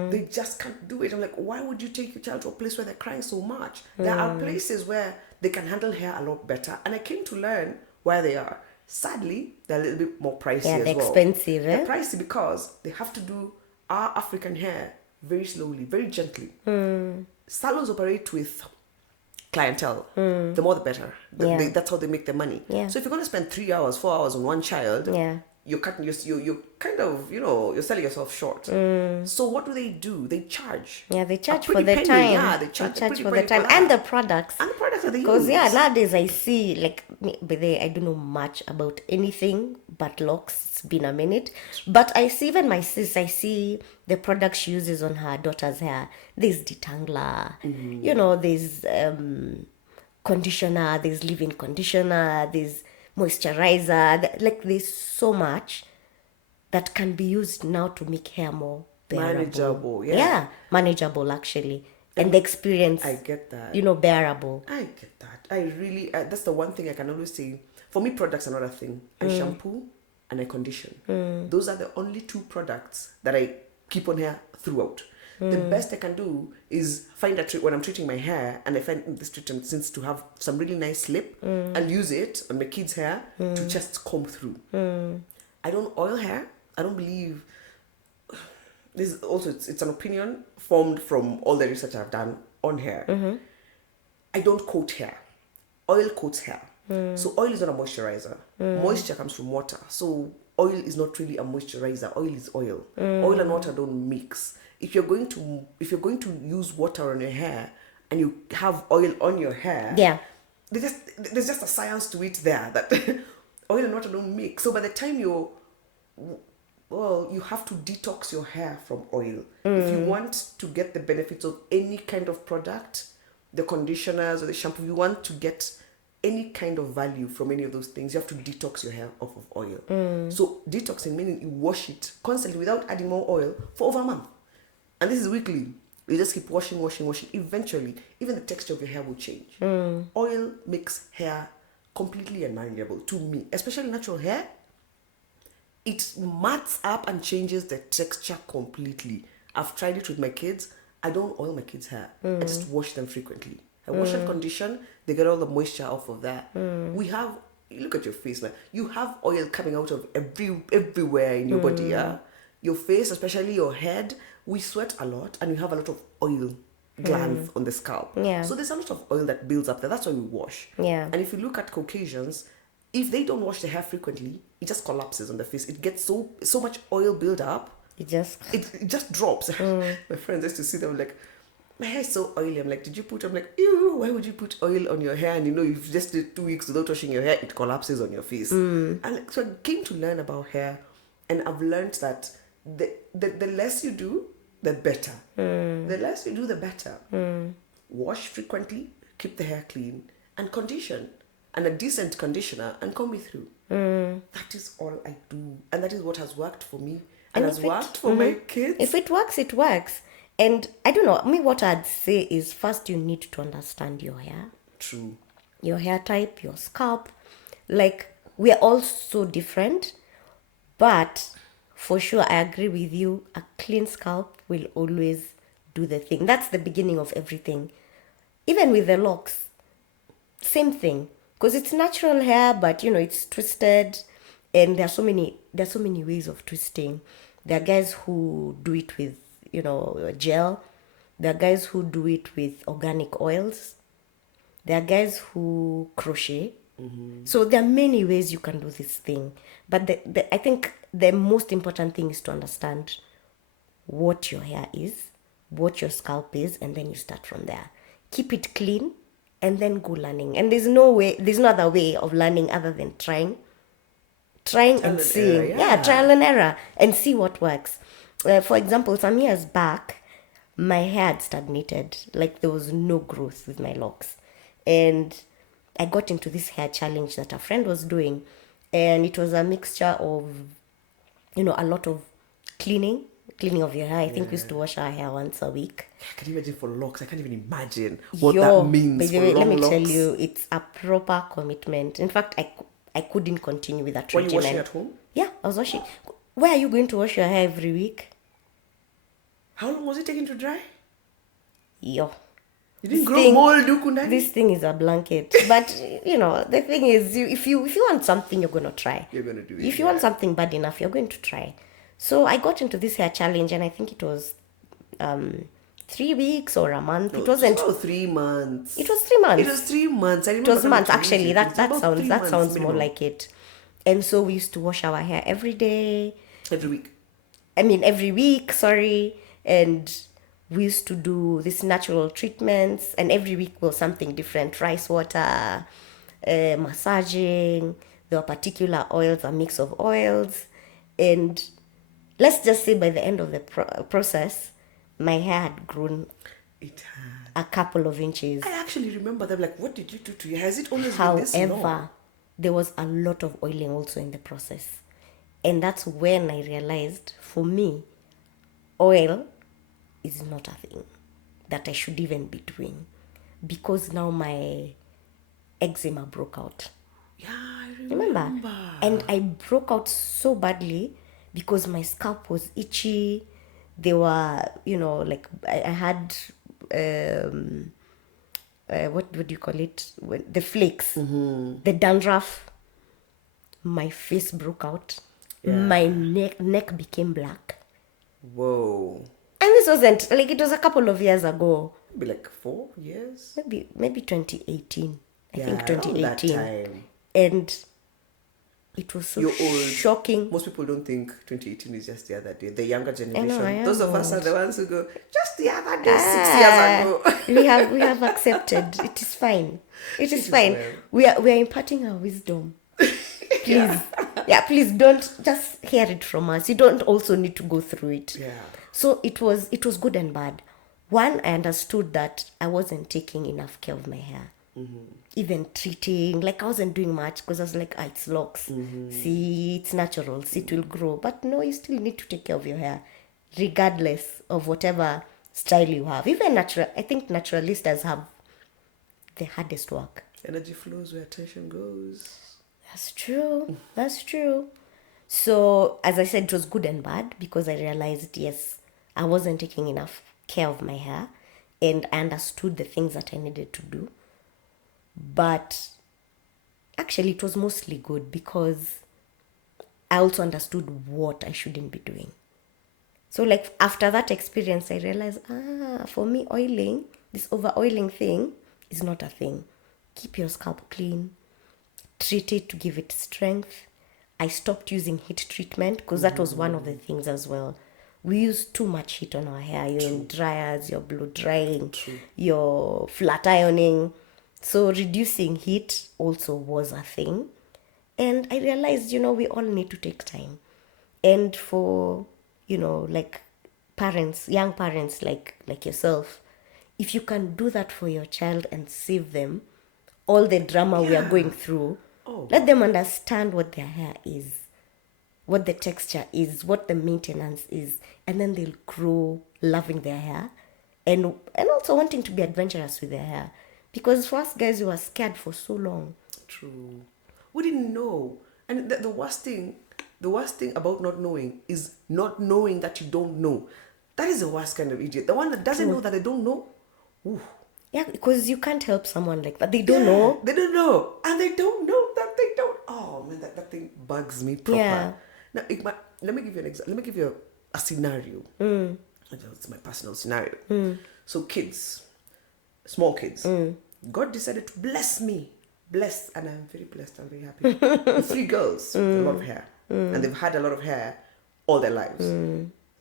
They just can't do it. I'm like, why would you take your child to a place where they're crying so much? There are places where they can handle hair a lot better. And I came to learn where they are. Sadly, they're a little bit more pricey Yeah, as they're well. expensive, eh? They're pricey because they have to do our African hair very slowly, very gently. Salons operate with clientele. The more the better. Yeah. That's how they make their money. Yeah. So if you're going to spend 3 hours, 4 hours on one child, Yeah. you're cutting you kind of, you're selling yourself short. So what do? They charge. Yeah, they A charge for pretty the penny. time. Yeah, they charge, a pretty for the penny time that. and the products. And the products that they use. Because nowadays I see but I don't know much about anything but locks. It's been a minute, but I see even my sis. I see the products she uses on her daughter's hair. There's detangler, there's conditioner. There's leave-in conditioner. There's moisturizer. Like there's so much that can be used now to make hair more bearable. Manageable, yeah. Yeah, manageable actually, and the experience. I get that. Bearable. I get that. I really, that's the one thing I can always say. For me, products are not a thing. I shampoo and I condition. Those are the only two products that I keep on hair throughout. The best I can do is find a treat when I'm treating my hair, and I find this treatment since to have some really nice slip and use it on my kids' hair to just comb through. I don't oil hair. I don't believe this is also it's an opinion formed from all the research I've done on hair. I don't coat hair. Oil coats hair. So oil is not a moisturizer. Moisture comes from water. So oil is not really a moisturizer. Oil is oil. Oil and water don't mix. If you're going to use water on your hair and you have oil on your hair, Yeah. there's just a science to it there that oil and water don't mix. So by the time you have to detox your hair from oil. If you want to get the benefits of any kind of product, the conditioners or the shampoo, you want to get any kind of value from any of those things, you have to detox your hair off of oil. So detoxing meaning you wash it constantly without adding more oil for over a month. And this is weekly. You just keep washing. Eventually, even the texture of your hair will change. Oil makes hair completely unmanageable to me, especially natural hair. It mats up and changes the texture completely. I've tried it with my kids. I don't oil my kids' hair. I just wash them frequently. I wash and condition. They get all the moisture off of that. You look at your face, man. You have oil coming out of everywhere in your body, yeah? Your face, especially your head, we sweat a lot and you have a lot of oil glands on the scalp. Yeah. So there's a lot of oil that builds up there. That's why we wash. Yeah. And if you look at Caucasians, if they don't wash their hair frequently, it just collapses on the face. It gets so much oil build up. It It just drops. My friends used to see them like, my hair is so oily. I'm like, did you put? I'm like, ew, why would you put oil on your hair? And you've just did 2 weeks without washing your hair, it collapses on your face. And so I came to learn about hair, and I've learned that the less you do, the better. The less you do, the better. Wash frequently, keep the hair clean, and condition. And a decent conditioner, and comb it through. That is all I do. And that is what has worked for me. And has worked for my kids. If it works, it works. And I don't know, what I'd say is first you need to understand your hair. True. Your hair type, your scalp. Like, we are all so different. But for sure, I agree with you. A clean scalp will always do the thing. That's the beginning of everything. Even with the locks, same thing. Because it's natural hair, but it's twisted, and there are so many ways of twisting. There are guys who do it with gel. There are guys who do it with organic oils. There are guys who crochet. So there are many ways you can do this thing. But I think the most important thing is to understand what your hair is, what your scalp is, and then you start from there. Keep it clean. And then go learning. And there's no other way of learning other than trying and seeing. Trial and error and see what works. For example, some years back, my hair had stagnated. Like there was no growth with my locks. And I got into this hair challenge that a friend was doing. And it was a mixture of, a lot of cleaning of your hair. I think we used to wash our hair once a week. I can imagine for locks. I can't even imagine what that means by the for way, long let me locks. tell you, it's a proper commitment. In fact, I couldn't continue with that Were you regimen. washing at home? Yeah, I was washing. Where are you going to wash your hair every week? How long was it taking to dry? Yo. You didn't grow mold, Kundani? This thing is a blanket. But the thing is, if you want something, you're gonna try. You're gonna do it. If you want something bad enough, you're going to try. So I got into this hair challenge, and I think it was 3 weeks or a month. No, it wasn't. About 3 months. It was 3 months. It was 3 months. I It remember was months actually. That sounds sounds more minimum. like it. And so we used to wash our hair every day. Every week. I mean, every week, sorry. And we used to do these natural treatments, and every week was something different. Rice water, massaging. There were particular oils, a mix of oils. And let's just say by the end of the process, my hair had grown It had. a couple of inches. I actually remember them. Like, what did you do to your hair? Has it always been this long? However, there was a lot of oiling also in the process. And that's when I realized, for me, oil is not a thing that I should even be doing. Because now my eczema broke out. Yeah, I Remember? And I broke out so badly because my scalp was itchy. There were, like I had, what do you call it? The flakes, the dandruff. My face broke out. Yeah. My neck became black. Whoa. And this wasn't, like, it was a couple of years ago. Maybe like 4 years? Maybe 2018. I think around 2018. that time. And it was so You're old. shocking. Most people don't think 2018 is just the other day. The younger generation. I am Those of us are old. the ones who go, just the other day, 6 years ago. we have accepted. It is fine. It is is fine. well. We are imparting our wisdom. Please. Yeah, please don't just hear it from us. You don't also need to go through it. Yeah. So it was good and bad. One, I understood that I wasn't taking enough care of my hair. Even treating, like I wasn't doing much because I was like, it's locks. See, it's natural. See, it will grow. But no, you still need to take care of your hair, regardless of whatever style you have. Even natural, I think naturalistas have the hardest work. Energy flows where attention goes. That's true. That's true. So, as I said, it was good and bad because I realized, yes, I wasn't taking enough care of my hair and I understood the things that I needed to do. But actually, it was mostly good because I also understood what I shouldn't be doing. So, like, after that experience, I realized, for me, oiling, this over-oiling thing is not a thing. Keep your scalp clean. Treat it to give it strength. I stopped using heat treatment because that was one of the things as well. We use too much heat on our hair. You're in dryers, you're blow drying, you're flat ironing. So reducing heat also was a thing. And I realized, we all need to take time. And for, like parents, young parents like yourself, if you can do that for your child and save them all the drama we are going through, let them understand what their hair is, what the texture is, what the maintenance is, and then they'll grow loving their hair and also wanting to be adventurous with their hair. Because for us guys, we were scared for so long. True. We didn't know. And the worst thing about not knowing is not knowing that you don't know. That is the worst kind of idiot. The one that doesn't know that they don't know. Ooh. Yeah, because you can't help someone like that. They don't know. They don't know. And they don't know that they don't. Oh, man, that thing bugs me proper. Yeah. Now, let me give you an example. Let me give you a scenario. It's my personal scenario. So kids, small kids, God decided to bless me. Blessed, and I'm very blessed. I'm very happy. With 3 girls with a lot of hair. And they've had a lot of hair all their lives.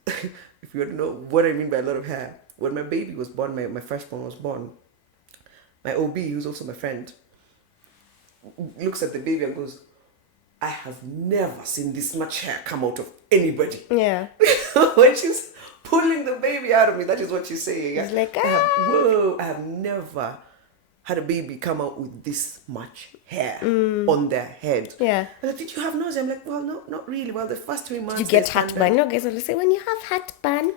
If you want to know what I mean by a lot of hair, when my baby was born, my firstborn was born, my OB, who's also my friend, looks at the baby and goes, I have never seen this much hair come out of anybody. Yeah. When she's pulling the baby out of me, that is what she's saying. It's like, I have never had a baby come out with this much hair on their head. Yeah. And like, did you have nausea? I'm like, well, no, not really. Well, the first 3 months. You get heartburn. No, guys always say, when you have heartburn,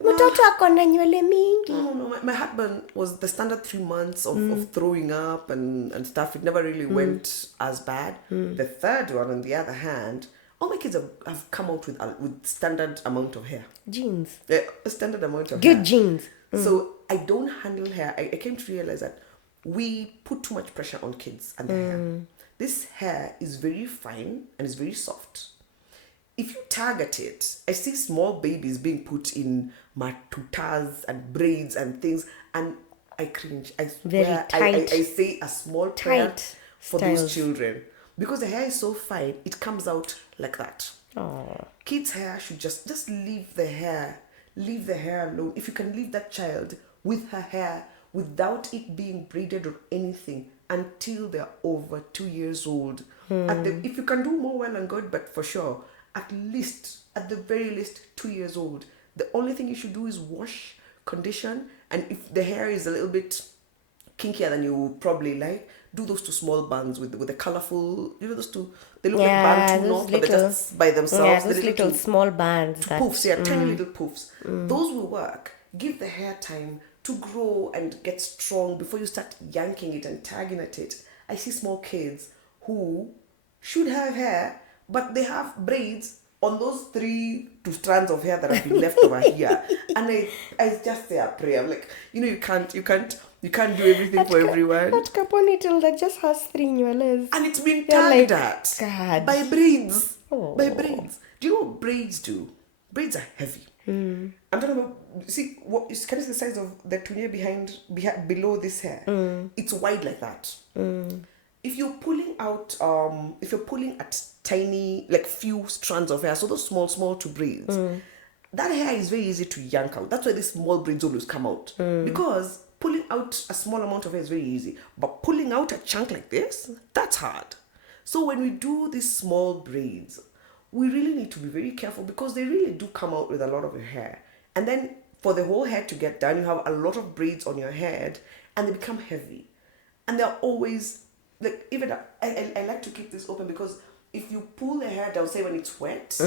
No, mtoto ako na nywele mingi. no, my heartburn was the standard 3 months of throwing up and stuff. It never really went as bad. The third one, on the other hand, all my kids have come out with standard amount of hair. Jeans. A standard amount of Good hair. genes. So I don't handle hair. I came to realize that we put too much pressure on kids and their hair. This hair is very fine and it's very soft. If you target it, I see small babies being put in matutas and braids and things, and I cringe. I swear, I say a small prayer for those children, because the hair is so fine, it comes out like that. Oh. Kids' hair should just leave the hair alone. If you can leave that child with her hair without it being braided or anything until they're over 2 years old. If you can do more, well and good, but for sure, at the very least 2 years old, the only thing you should do is wash, condition, and if the hair is a little bit kinkier than you probably like, do those two small bands with the colorful, those two, they look like bantu knots, but they're just by themselves. Yeah, those little small bands. Poofs, tiny little poofs. Those will work. Give the hair time to grow and get strong before you start yanking it and tagging at it. I see small kids who should have hair, but they have braids on those 2 strands of hair that have been left over here. And I just say a prayer. I'm like, you can't do everything for everyone. That ponytail that just has 3 nywelez. And it's been tagged at God. by braids. Oh. By braids. Do you know what braids do? Braids are heavy. I'm talking about, see, can you see the size of the tunia below this hair? It's wide like that. If you're pulling at tiny, like few strands of hair, so those small to braids, that hair is very easy to yank out. That's why these small braids always come out. Because pulling out a small amount of hair is very easy. But pulling out a chunk like this, that's hard. So when we do these small braids, we really need to be very careful, because they really do come out with a lot of your hair. And then for the whole hair to get done, you have a lot of braids on your head and they become heavy. And they're always, like, even I like to keep this open, because if you pull the hair down, say when it's wet,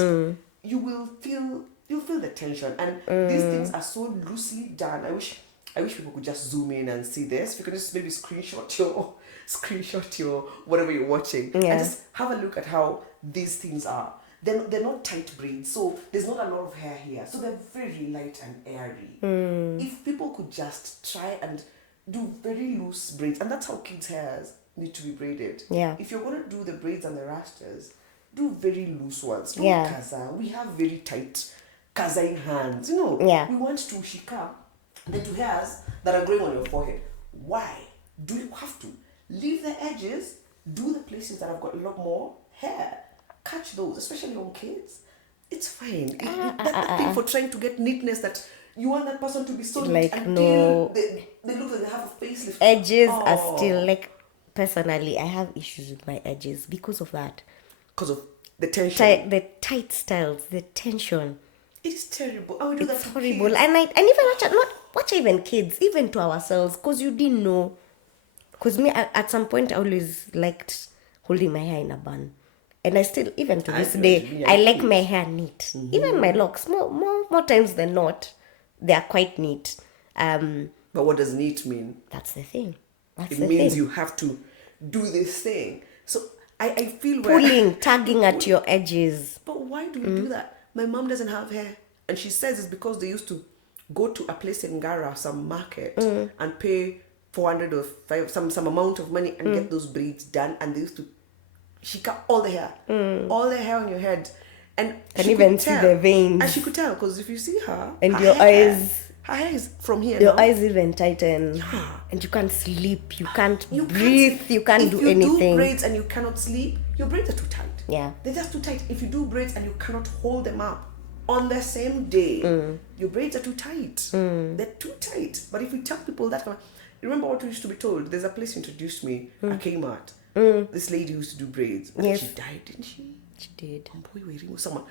you'll feel the tension. And these things are so loosely done. I wish people could just zoom in and see this. If you can just maybe screenshot your whatever you're watching, and just have a look at how these things are. They're not tight braids, so there's not a lot of hair here. So they're very light and airy. If people could just try and do very loose braids, and that's how kids' hairs need to be braided. Yeah. If you're going to do the braids and the rasters, do very loose ones. Don't kaza. We have very tight kaza in hands. We want to shika the 2 hairs that are growing on your forehead. Why do you have to leave the edges? Do the places that have got a lot more hair. Catch those, especially on kids. It's fine. That's the thing for trying to get neatness, that you want that person to be so like, neat until no. they look like they have a facelift. Edges are still, like, personally, I have issues with my edges because of that. Because of the tension. The tight styles, the tension. It is terrible. I would do that It's to horrible. kids. And even not watch even kids, even to ourselves, because you didn't know. Because me, at some point, I always liked holding my hair in a bun. And I still, even to this day, I like my hair neat. Even my locks, more times than not, they are quite neat. But what does neat mean? That's the thing. It means you have to do this thing. So I feel pulling, tagging at your edges. But why do we do that? My mom doesn't have hair, and she says it's because they used to go to a place in Gara, some market, and pay 400 or 5 some amount of money and get those braids done, and they used to cut all the hair on your head, and can even see the veins. And she could tell, because if you see her and her eyes, her hair is from here. Your eyes even tighten, and you can't sleep, you can't breathe, you can't do anything. If you do braids and you cannot sleep, your braids are too tight. Yeah, they're just too tight. If you do braids and you cannot hold them up on the same day, your braids are too tight. They're too tight. But if you tell people that, remember what we used to be told? There's a place you introduced me, a Kmart. This lady used to do braids. Yes. She died, didn't she? She did. Someone.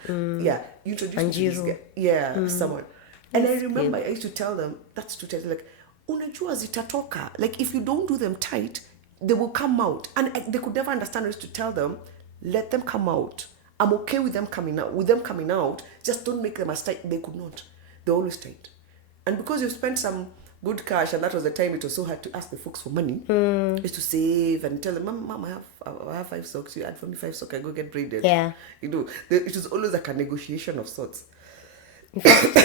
Yeah, you introduced me to this guy. Yeah, someone. And I remember I used to tell them, that's too tight. Like, unajua zitatoka. Like, if you don't do them tight, they will come out. And they could never understand. I used to tell them, let them come out. I'm okay with them coming out. Just don't make them as tight. They could not. They're always tight. And because you've spent some good cash, and that was the time it was so hard to ask the folks for money. I used to save and tell them, Mom, I have 5 socks. You add for me 5 socks, I go get braided. Yeah. You know, it was always like a negotiation of sorts. In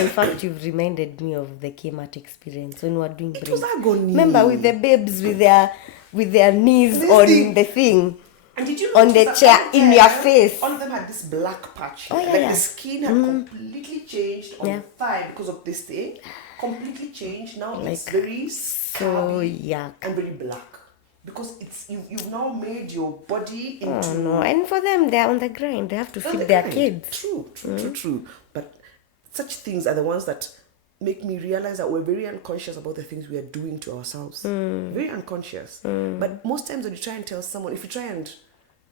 fact, you've reminded me of the Kmart experience when we were doing It was braids. agony. Remember with the babes with their knees This on thing. the thing. And did you On notice the that chair, all the in your time, face. all of them had this black patch. Oh, yeah, like yeah. the skin had completely changed on Yeah. the thigh because of this thing. Completely changed. Now it's Like, very So scabby yuck. and very black. Because you've now made your body into... Oh no! And for them, they're on the grind. They have to on feed the their grind. kids. True. But such things are the ones that make me realize that we're very unconscious about the things we are doing to ourselves. Very unconscious. But most times when you try and tell someone, if you try and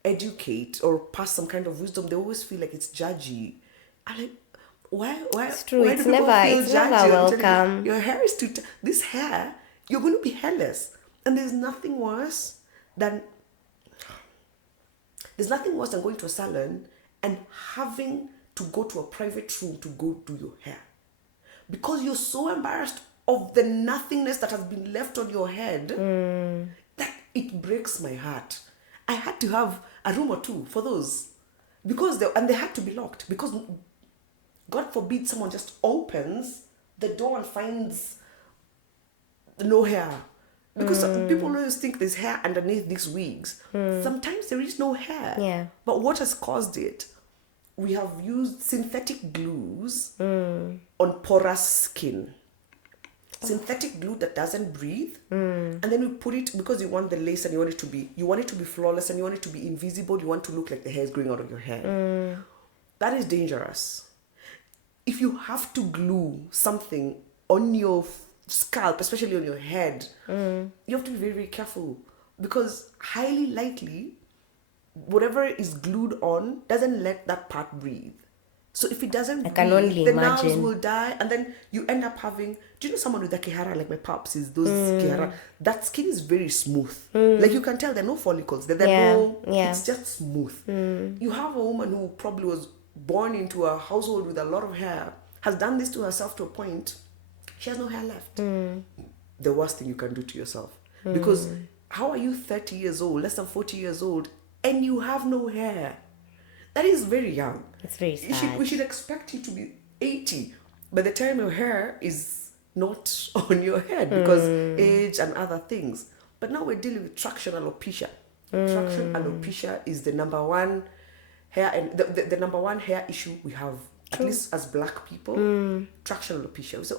educate or pass some kind of wisdom, they always feel like it's judgy. I'm like, why? It's true. Why It's do people never- feel it's judgy? never I'm telling you, welcome. your hair is too. This hair, you're going to be hairless, and there's nothing worse than going to a salon and having to go to a private room to go do your hair. Because you're so embarrassed of the nothingness that has been left on your head that it breaks my heart. I had to have a room or two for those. Because they had to be locked. Because God forbid someone just opens the door and finds no hair. Because people always think there's hair underneath these wigs. Sometimes there is no hair. Yeah. But what has caused it? We have used synthetic glues on porous skin. Synthetic glue that doesn't breathe. And then we put it, because you want the lace and you want it to be flawless and you want it to be invisible. You want to look like the hair is growing out of your hair. That is dangerous. If you have to glue something on your scalp, especially on your head, you have to be very, very careful, because highly likely whatever is glued on doesn't let that part breathe. So if it doesn't breathe, can only the nerves imagine. will die, and then you end up having, do you know someone with a kihara, like my pops is those kihara, that skin is very smooth. Like you can tell there are no follicles, it's just smooth. You have a woman who probably was born into a household with a lot of hair, has done this to herself to a point, she has no hair left. The worst thing you can do to yourself. Because how are you 30 years old, less than 40 years old, and you have no hair? That is very young. It's very sad. We should expect you to be 80 by the time your hair is not on your head, because age and other things. But now we're dealing with traction alopecia. Traction alopecia is the number one hair, and the number one hair issue we have, at least as Black people. Traction alopecia. We say,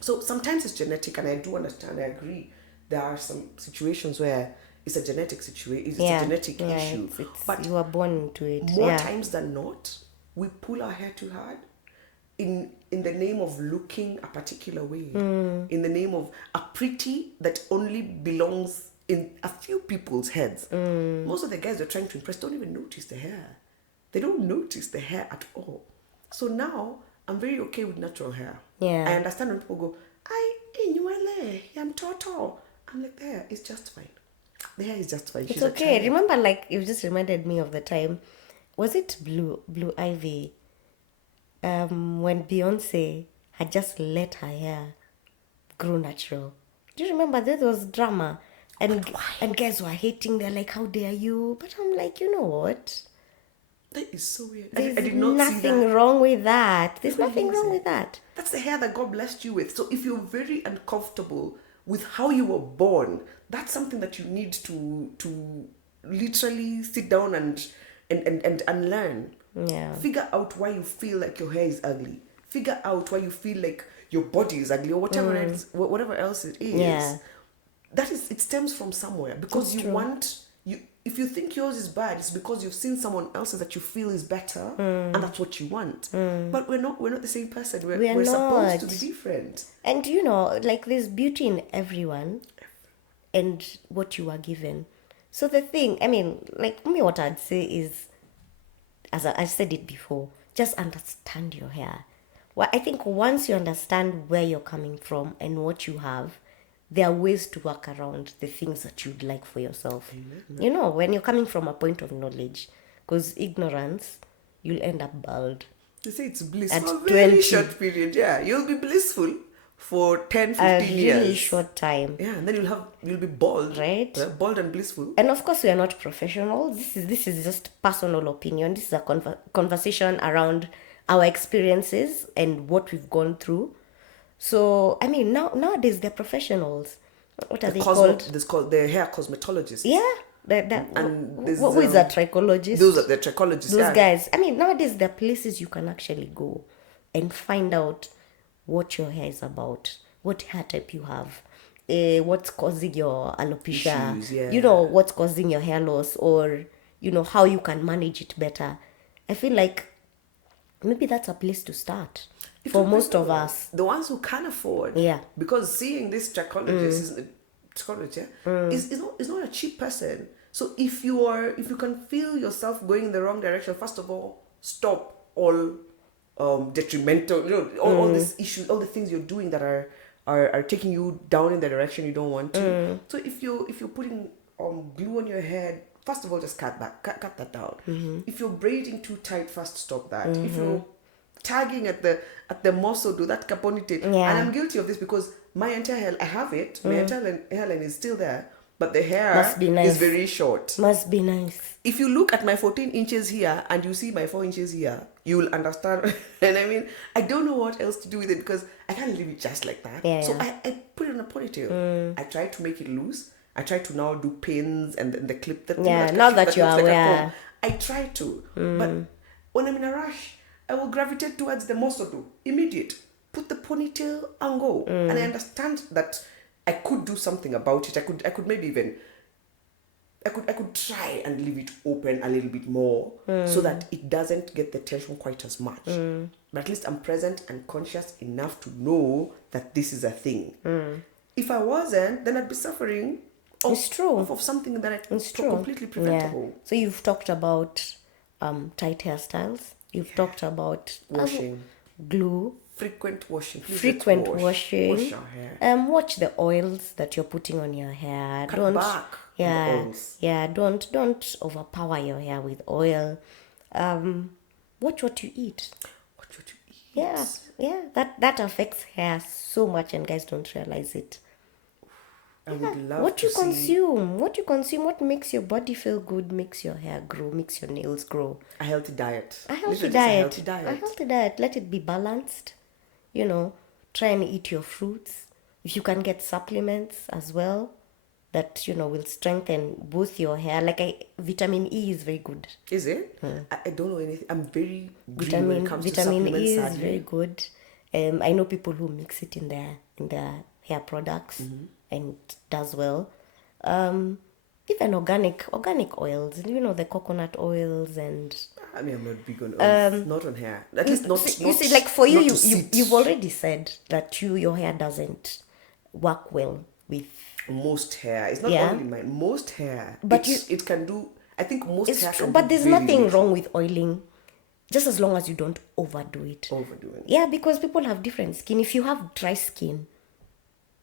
so sometimes it's genetic, and I do understand, I agree. There are some situations where it's a genetic situation, it's a genetic issue. But you are born into it. More times than not, we pull our hair too hard in the name of looking a particular way, in the name of a pretty that only belongs in a few people's heads. Most of the guys we're trying to impress don't even notice the hair. They don't notice the hair at all. So now I'm very okay with natural hair. Yeah. I understand when people go, I'm total. I'm like, the hair is just fine. The hair is just fine. It's okay. Remember, like, you just reminded me of the time, was it Blue Ivy? When Beyonce had just let her hair grow natural. Do you remember there was drama? And guys were hating, they're like, how dare you? But I'm like, you know what? That is so weird. There's I did not see nothing that. wrong with that. There's Really nothing wrong isn't. with that. That's the hair that God blessed you with. So if you're very uncomfortable with how you were born, that's something that you need to literally sit down and unlearn. Yeah. Figure out why you feel like your hair is ugly. Figure out why you feel like your body is ugly, or whatever else it is. Yeah. It stems from somewhere, because if you think yours is bad, it's because you've seen someone else's that you feel is better, and that's what you want. But we're not the same person. We're supposed to be different. And like, there's beauty in everyone and what you are given. So the thing, I mean, like, me, what I'd say is, as I said it before, just understand your hair. Well, I think once you understand where you're coming from and what you have, there are ways to work around the things that you'd like for yourself. Amen. When you're coming from a point of knowledge, because ignorance, you'll end up bald. They say it's bliss At for a very 20. short period. Yeah, you'll be blissful for 10, A 15 really years. short time. Yeah, and then you'll be bald. Right. Bald and blissful. And of course, we are not professionals. This is just personal opinion. This is a conversation around our experiences and what we've gone through. So I mean, nowadays they're professionals. What are they called? This called the hair cosmetologist. Yeah, And who is a trichologist? Those are the trichologists. Those yeah. guys. I mean, nowadays there are places you can actually go and find out what your hair is about, what hair type you have, what's causing your alopecia, Issues, yeah. what's causing your hair loss, or how you can manage it better. I feel like maybe that's a place to start for most of us. The ones who can afford. Yeah. Because seeing this trichologist is not a cheap person. So if you can feel yourself going in the wrong direction, first of all, stop all detrimental, all these issues, all the things you're doing that are taking you down in the direction you don't want to. So if you're putting glue on your head, first of all, just cut that down. If you're braiding too tight, first stop that. If you're tagging at the muscle, do that ponytail. Yeah. And I'm guilty of this because my entire hair, I have it. My entire hairline is still there, but the hair Must be nice. is very short. Must be nice. If you look at my 14 inches here and you see my 4 inches here, you will understand. And I mean, I don't know what else to do with it because I can't leave it just like that. Yeah, So yeah. I put it on a ponytail. I try to make it loose. I try to now do pins and the clip. Now that you are aware. I try to. But when I'm in a rush, I will gravitate towards the muscle immediate. Put the ponytail and go. And I understand that I could do something about it. I could maybe even I could try and leave it open a little bit more so that it doesn't get the tension quite as much. But at least I'm present and conscious enough to know that this is a thing. If I wasn't, then I'd be suffering It's true. of something that It's true. completely preventable. Yeah. So you've talked about tight hairstyles. You've talked about Washing. glue. Frequent washing. Please Frequent let's washing. Wash your hair. Watch the oils that you're putting on your hair. Cut back on the oils. Don't overpower your hair with oil. Watch what you eat. What should you eat? Yeah. That affects hair so much, and guys don't realize it. I would love What to you see consume, what makes your body feel good, makes your hair grow, makes your nails grow. a healthy diet. A healthy Literally, diet. just a healthy diet. Let it be balanced. Try and eat your fruits. If you can get supplements as well, that will strengthen both your hair. Vitamin E is very good. Is it? I don't know anything. I'm very green when it comes to Vitamin supplements. E is sadly. very good. I know people who mix it in their hair products and it does well. Even organic oils, the coconut oils and. I mean, I'm not big on oils. Not on hair. At least not. You see, like for you, not to sit. you've already said that your hair doesn't work well with. Most hair. It's not Yeah. only mine. Most hair. But it can do. I think most It's hair true, can but do there's very nothing little. wrong with oiling, just as long as you don't overdo it. Overdoing. Yeah, because people have different skin. If you have dry skin,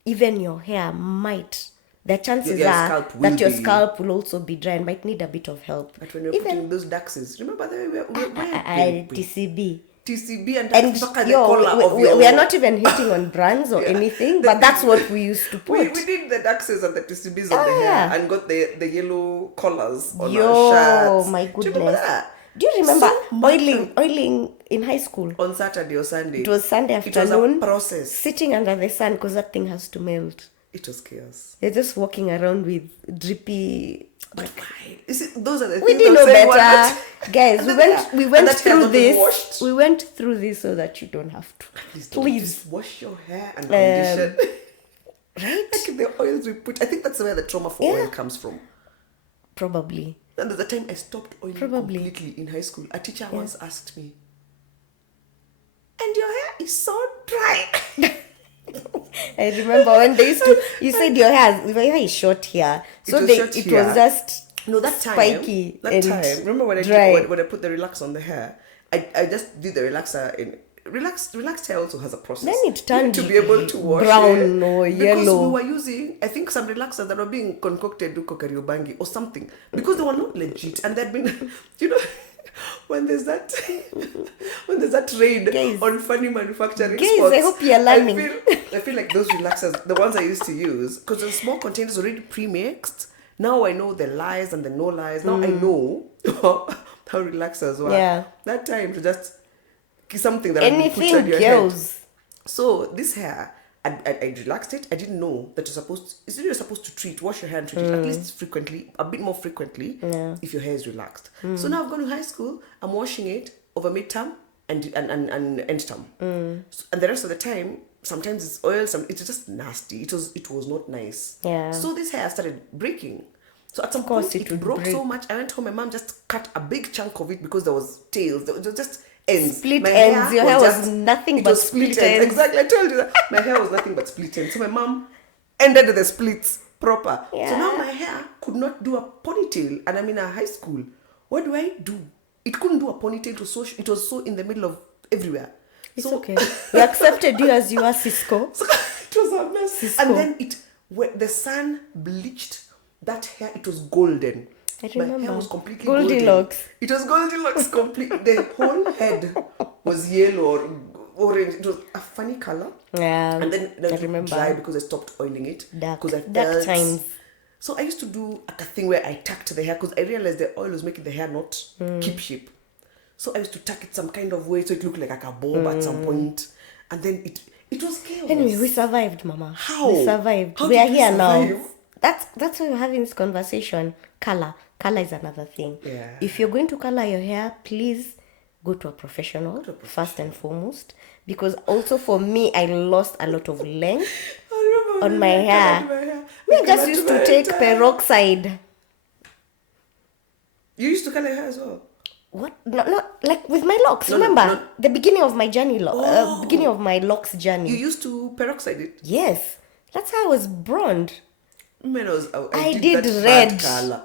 even your hair might. The chances Your are scalp will that your be- scalp will also be dry and might need a bit of help. But when you're putting those daxes, remember that we're TCB. TCB and And that's the yo, color of we your. are not even hitting on brands or anything, but that's what we used to We put. did the daxes and the TCBs on the hair yeah. and got the yellow collars on Yo, our shirts. my Do you remember goodness. that? Do you remember So much oiling in high school? on Saturday or Sunday? It was Sunday It was afternoon. a process. Sitting under the sun because that thing has to melt. It was chaos. You're just walking around with drippy. But why? You see, those are the We things didn't I'm know saying, better, what- guys. And We then, went. yeah, We and went that hair through not being this. washed. We went through this so that you don't have to. Please. Just wash your hair and condition. Right? Like the oils we put. I think that's where the trauma for Yeah. oil comes from. Probably. And there's a time I stopped oiling Probably. completely in high school. A teacher once asked me, "And your hair is so dry." I remember when they used to. You said your hair is short here, so was short it here. was just No, that time. spiky That and time. Remember when dry. when I put the relax on the hair? I just did the relaxer in relaxed hair also has a process. Then it You turned need to be able to wash brown it. or Because yellow. we were using, I think, some relaxers that were being concocted to Kariobangi or something because they were not legit and they'd been, when there's that when there's that raid Guys. on funny manufacturing Guys, spots, I hope you're learning. I feel like those relaxers, the ones I used to use, because the small containers already pre-mixed. Now I know the lies and the no lies. Now I know how relaxers were. Yeah. That time to just something that I put on Anything your head. goes. So this hair, I relaxed it. I didn't know that you're supposed to wash your hair and treat it at least frequently, a bit more frequently, if your hair is relaxed. So now I've gone to high school. I'm washing it over midterm and end term. So, and the rest of the time, sometimes it's oil, it's just nasty. It was not nice. Yeah. So this hair started breaking. So at some course point it it would broke break. so much. I went home. My mom just cut a big chunk of it because there was tails. There was just ends. Split My ends. Your hair was just- nothing it but was split ends. Exactly. I told you that my hair was nothing but split ends. So my mom ended the splits proper. Yeah. So now my hair could not do a ponytail, and I'm in a high school. What do I do? It couldn't do a ponytail. It was so in the middle of everywhere. It's So- okay. We accepted you as you are, Cisco. So it was a mess. Cisco. And then when the sun bleached that hair, it was golden. I My remember. hair was completely Goldilocks. golden. It was Goldilocks complete. The whole head was yellow or orange. It was a funny color. Yeah. And then I it remember. dry because I stopped oiling it. Dark. Because I Dark felt times. So I used to do a thing where I tucked the hair because I realized the oil was making the hair not keep shape. So I used to tuck it some kind of way so it looked like a bob at some point. And then it was chaos. Anyway, we survived, Mama. How? We survived. How We did are we here now. survive? That's why we're having this conversation. Color is another thing. Yeah. If you're going to color your hair, please go to a professional, first and foremost, because also for me, I lost a lot of length I remember on when my I hair. colored my hair. We I just colored used my to take entire- peroxide. You used to color your hair as well? What? Not like with my locks. No, no, Remember no. the beginning of my journey, Oh. beginning of my locks journey. You used to peroxide it? Yes, that's how I was blonde. Man, I did did that red. bad color.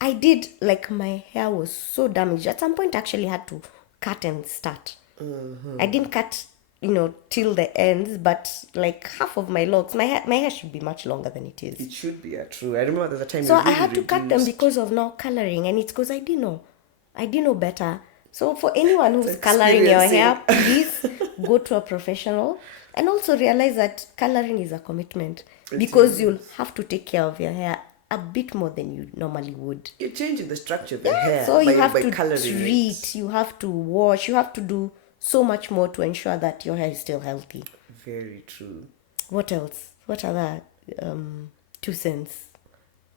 I did, like, my hair was so damaged. At some point, I actually had to cut and start. I didn't cut, till the ends, but like half of my locks, my hair should be much longer than it is. It should be true. I remember there's a time So you I really had to cut them reduced. because of now coloring, and it's because I didn't know. I didn't know better. So for anyone who's It's coloring your experiencing. hair, please go to a professional, and also realize that coloring is a commitment because you'll have to take care of your hair a bit more than you normally would. You're changing the structure of your hair So you by have to coloring treat, it. you have to wash, you have to do so much more to ensure that your hair is still healthy. Very true. What else? What other 2 cents?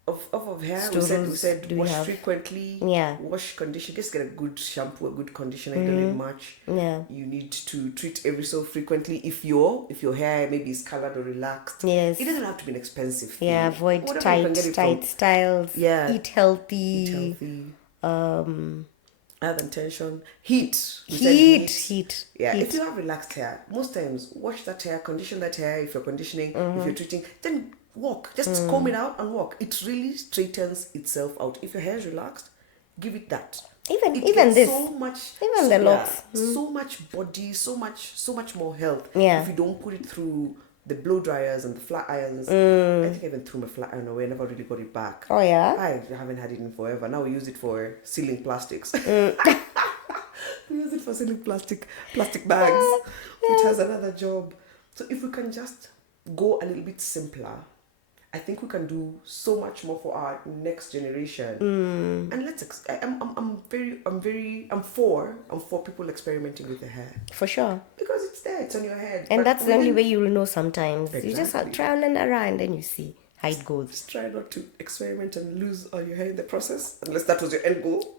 Of hair, Stories we said do we wash have? frequently. Yeah. Wash, condition. Just get a good shampoo, a good conditioner. You don't need much. Yeah. You need to treat every so frequently. If your hair maybe is colored or relaxed. Yes. It doesn't have to be an expensive thing. Yeah, avoid Whatever you can get it tight from. styles. Yeah. Eat healthy. Eat healthy. Other than tension, heat. We said Heat. Yeah, Heat. if you have relaxed hair, most times wash that hair, condition that hair. If you're conditioning, Mm-hmm. if you're treating, then walk. Just comb it out and walk. It really straightens itself out. If your hair is relaxed, give it that. Even It even gets this. so much, even the locks. so much body, so much more health. Yeah. If you don't put it through the blow dryers and the flat irons, I think I even threw my flat iron away. I never really got it back. Oh yeah. I haven't had it in forever. Now we use it for sealing plastics. We use it for sealing plastic bags. It has another job. So if we can just go a little bit simpler, I think we can do so much more for our next generation. And I'm for people experimenting with the hair For sure. because it's there, it's on your head. And But that's the only within- way you'll know sometimes. You just Exactly. try and around and then you see how it goes. Just try not to experiment and lose all your hair in the process, unless that was your end goal.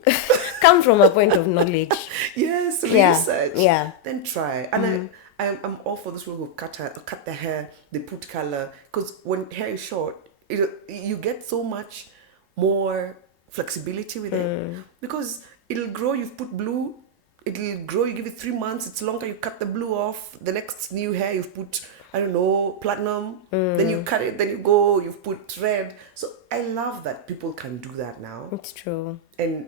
Come from a point of knowledge. Yes, Yeah, research. yeah. Then try. And I'm all for those people who cut their hair, they put color. Because when hair is short, you get so much more flexibility with it. Because it'll grow, you've put blue, it'll grow, you give it 3 months, it's longer, you cut the blue off. The next new hair, you've put, I don't know, platinum. Then you cut it, then you've put red. So I love that people can do that now. It's true. And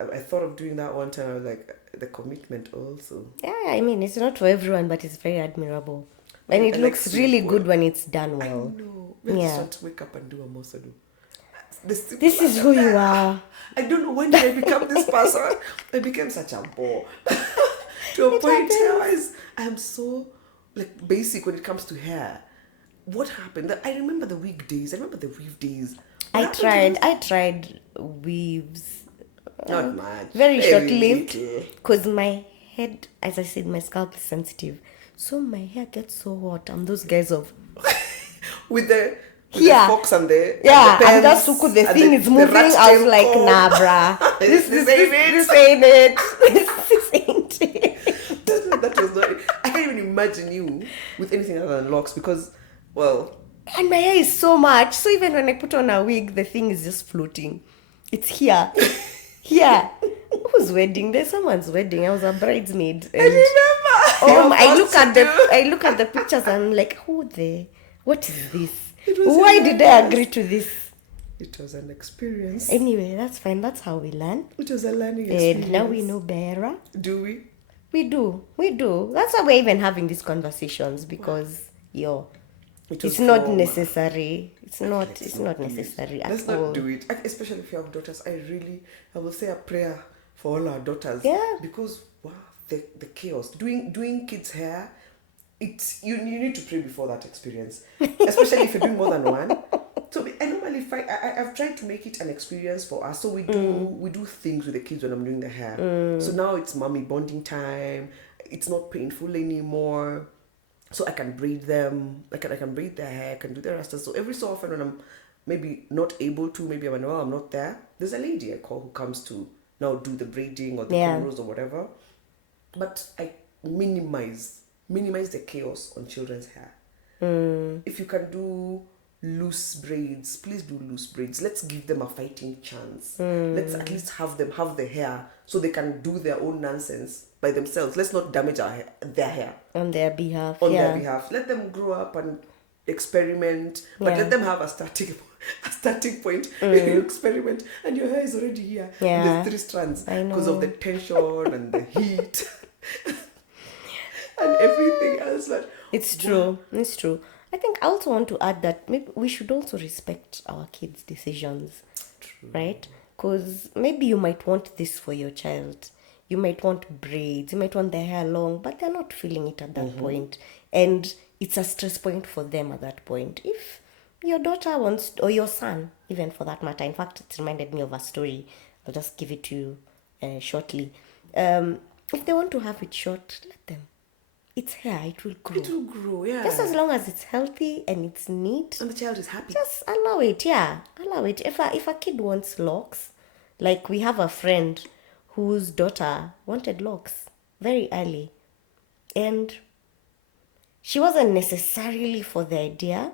I thought of doing that one time. I was like, the commitment also. Yeah, I mean, it's not for everyone, but it's very admirable. And I it like looks sweet really work. good when it's done well. No, let's Yeah. just wake up and do a mosadu. the simple This is who you are. I don't know when did I become this person. I became such a bore to a It point where happens. I am so like basic when it comes to hair. What happened? I remember the wig days. I remember the weave days. What happened to I tried weaves those? Not much. very Very short-lived little. because my head, as I said, my scalp is sensitive. So my hair gets so hot. I'm those guys of With the here. fox and the Yeah, and the I'm just pens suku. The and thing is the moving. rat I was tail like, comb. nah, bruh. This ain't it. This ain't it. This ain't it. That was not. I can't even imagine you with anything other than locks because, well, And my hair is so much. So even when I put on a wig, the thing is just floating. It's here. Here. Whose wedding? There's someone's wedding. I was a bridesmaid. I remember. I look at the pictures and I'm like, what is this? It was Why did I hilarious. agree to this? It was an experience. Anyway, that's fine. That's how we learn. It was a learning experience. And now we know better. Do we? We do. That's why we're even having these conversations because, It was it's not trauma. necessary. It's not do it. necessary Let's at not all. do it. Especially if you have daughters. I will say a prayer for all our daughters. Yeah. Because wow, the chaos. Doing kids' hair, it's you need to pray before that experience. Especially if you're doing more than one. So I normally I've tried to make it an experience for us. So we do things with the kids when I'm doing the hair. So now it's mommy bonding time. It's not painful anymore. So I can braid them. I can braid their hair. I can do their rastas. So every so often when I'm maybe not able to, maybe I'm not there. There's a lady I call who comes to now do the braiding or the cornrows or whatever. But I minimize the chaos on children's hair. If you can do loose braids, please do loose braids. Let's give them a fighting chance. Let's at least have them have the hair so they can do their own nonsense by themselves. Let's not damage their hair On their behalf. their behalf. Let them grow up and experiment, but let them have a starting point. You experiment, and your hair is already here. Yeah. There's 3 strands because of the tension and the heat and everything else. But It's true. It's true. I think I also want to add that maybe we should also respect our kids' decisions, right? Because maybe you might want this for your child. You might want braids. You might want their hair long, but they're not feeling it at that point. And it's a stress point for them at that point. If your daughter wants, or your son, even for that matter, in fact, it reminded me of a story. I'll just give it to you shortly. If they want to have it short, let them. It's hair, it will grow. it will grow, yeah. Just as long as it's healthy and it's neat, And the child is happy. just allow it. Yeah, allow it. If a kid wants locks, like we have a friend whose daughter wanted locks very early, and she wasn't necessarily for the idea,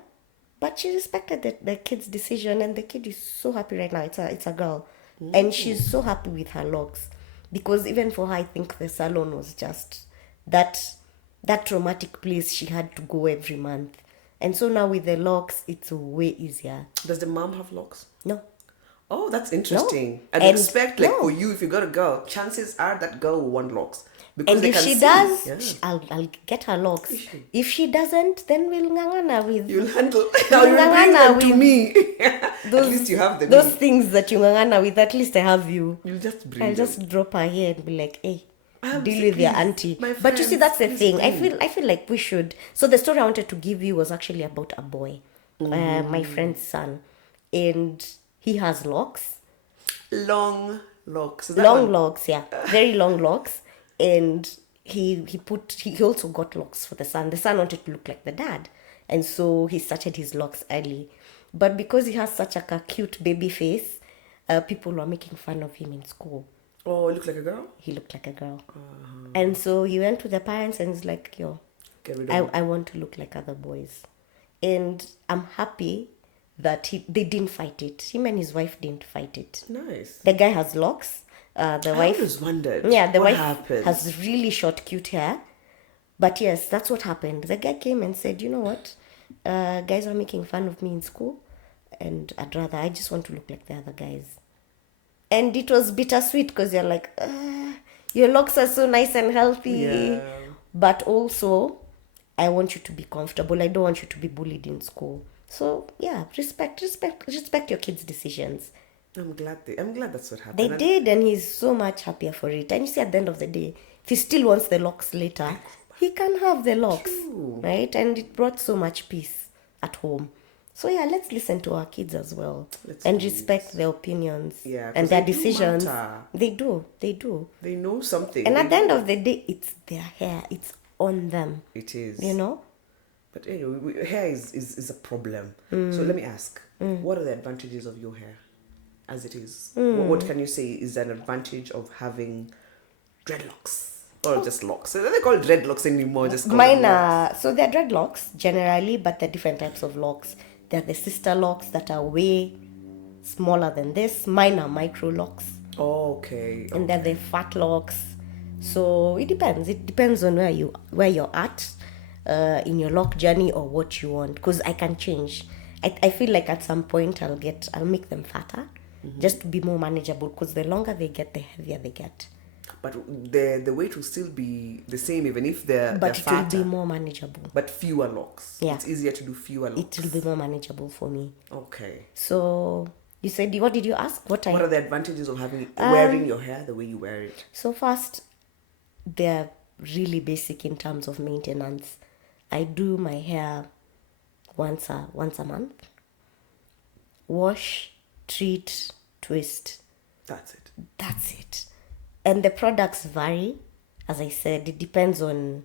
but she respected the kid's decision, and the kid is so happy right now. It's a girl, and she's so happy with her locks because even for her, I think the salon was just that traumatic place she had to go every month. And so now with the locks, it's way easier. Does the mom have locks? No. Oh, that's interesting. I'd And expect, like, for you, if you got a girl, chances are that girl will want locks. Because And they if can she see. does, Yeah. I'll get her locks. Is she? If she doesn't, then we'll ngangana with You'll handle. Now you'll bring ngangana them to with me. At least you have them. those things that you ngangana with. At least I have you. You'll just bring I'll them. just drop her here and be like, hey, I deal say, with your please, auntie. my But you see, friends, that's the please thing. bring. I feel like we should. So the story I wanted to give you was actually about a boy, my friend's son, and he has locks, Long locks. Is that long one? locks, yeah, very long locks, and he also got locks for the son. The son wanted to look like the dad, and so he started his locks early. But because he has such a cute baby face, people were making fun of him in school. Oh, it looks like a girl? He looked like a girl. And so he went to the parents and was like, yo, Get rid of it. I want to look like other boys. And I'm happy that they didn't fight it. Him and his wife didn't fight it. Nice. The guy has locks. The I wife, always wondered. yeah, the what wife happened. has really short, cute hair. But yes, that's what happened. The guy came and said, you know what? Guys are making fun of me in school. And I just want to look like the other guys. And it was bittersweet because you're like, your locks are so nice and healthy. Yeah. But also, I want you to be comfortable. I don't want you to be bullied in school. So yeah, respect your kids' decisions. I'm glad that's what They happened. did, and he's so much happier for it. And you see, at the end of the day, if he still wants the locks later, he can have the locks, True. right? And it brought so much peace at home. So yeah, let's listen to our kids as well Let's and do respect it. their opinions Yeah, and 'cause their they do decisions. matter. They do, they do. They know something. And They at the end know. of the day, it's their hair. It's on them. It You is. know? But anyway, hair is a problem. Mm. So let me ask, what are the advantages of your hair as it is? Mm. What can you say is an advantage of having dreadlocks? Or Oh. just locks? So they call it dreadlocks anymore, just call Mine them locks. are, so they're dreadlocks generally, but they're different types of locks. They're the sister locks that are way smaller than this. Mine are micro locks, Oh, okay. and they're the fat locks. So it depends. It depends on where you're at in your lock journey or what you want. Because I can change. I feel like at some point I'll make them fatter, just to be more manageable. Because the longer they get, the heavier they get. But the weight will still be the same even if they're But it will fatter. be more manageable. But fewer locks. Yeah. It's easier to do fewer locks. It will be more manageable for me. Okay. So you said, what did you ask? What are the advantages of wearing your hair the way you wear it? So first, they're really basic in terms of maintenance. I do my hair once a month. Wash, treat, twist. That's it. That's it. And the products vary. As I said, it depends on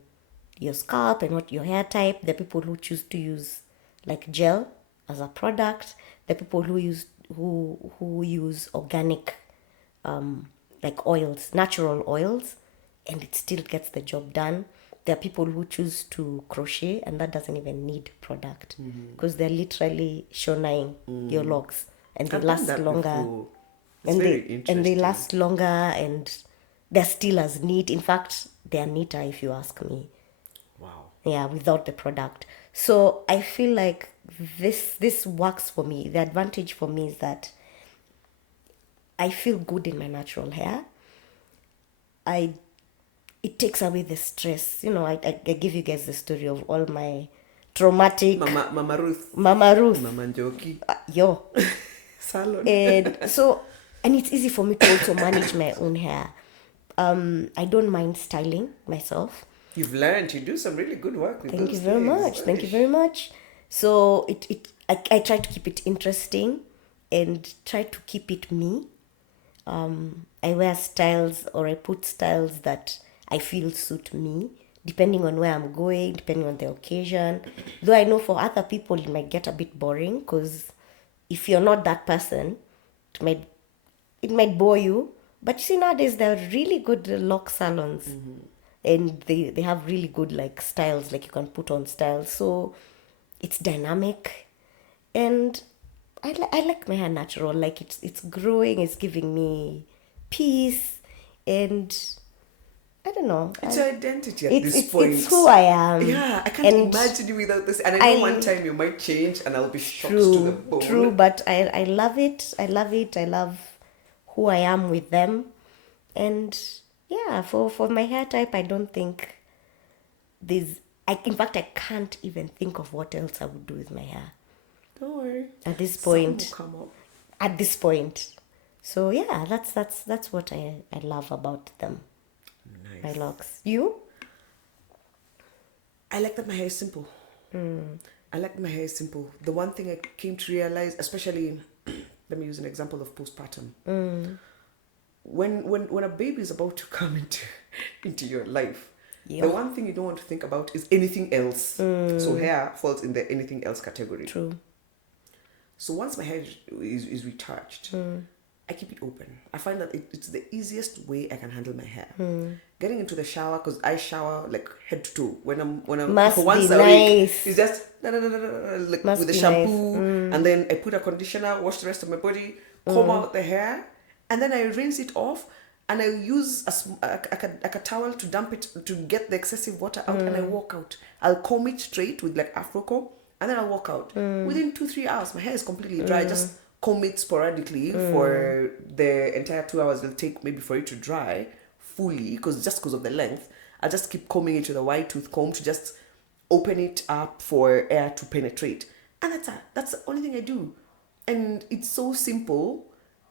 your scalp and what your hair type. The people who choose to use like gel as a product. The people who use organic like oils, natural oils, and it still gets the job done. There are people who choose to crochet, and that doesn't even need product because they're literally shoning your locks, and they I've done last that longer. before. It's And very they interesting. last longer, and they're still as neat. In fact, they're neater if you ask me. Wow. Yeah, without the product. So I feel like this works for me. The advantage for me is that I feel good in my natural hair. It takes away the stress. You know, I give you guys the story of all my traumatic Mama Ruth. Mama Ruth. Mama Njoki. Yo. Salon. And it's easy for me to also manage my own hair. I don't mind styling myself. You've learned. You do some really good work with Thank those you very things. much. Thank you very much. So I try to keep it interesting and try to keep it me. I wear styles or I put styles that I feel suit me, depending on where I'm going, depending on the occasion. Though I know for other people it might get a bit boring because if you're not that person, it might bore you. But you see, nowadays there are really good lock salons, and they have really good like styles, like you can put on styles. So it's dynamic, and I like my hair natural. Like it's growing, it's giving me peace, and I don't know. It's your identity at this point. It's who I am. Yeah, I can't And imagine you without this. And I know one time you might change, and I'll be shocked to the bone. True, but I love it. I love it. I love who I am with them. And yeah, for my hair type, I don't think in fact, I can't even think of what else I would do with my hair. Don't worry. At this Some point. will come up. At this point. So yeah, that's what I love about them. Nice. My locks. You? I like that my hair is simple. I like my hair is simple. The one thing I came to realize, especially, let me use an example of postpartum. When a baby is about to come into your life, Yeah. the one thing you don't want to think about is anything else. So hair falls in the anything else category. True. So once my hair is retouched, I keep it open. I find that it's the easiest way I can handle my hair. Getting into the shower, because I shower like head to toe. When I'm Must once be a week, nice. it's just like Must with the be shampoo, and then I put a conditioner, wash the rest of my body, comb out the hair, and then I rinse it off, and I use a towel to dump it to get the excessive water out, and I walk out. I'll comb it straight with like Afro comb, and then I'll walk out. Within 2-3 hours, my hair is completely dry. Just comb it sporadically for the entire 2 hours it'll take maybe for it to dry fully, because of the length. I just keep combing it with a wide tooth comb to just open it up for air to penetrate. And that's the only thing I do. And it's so simple.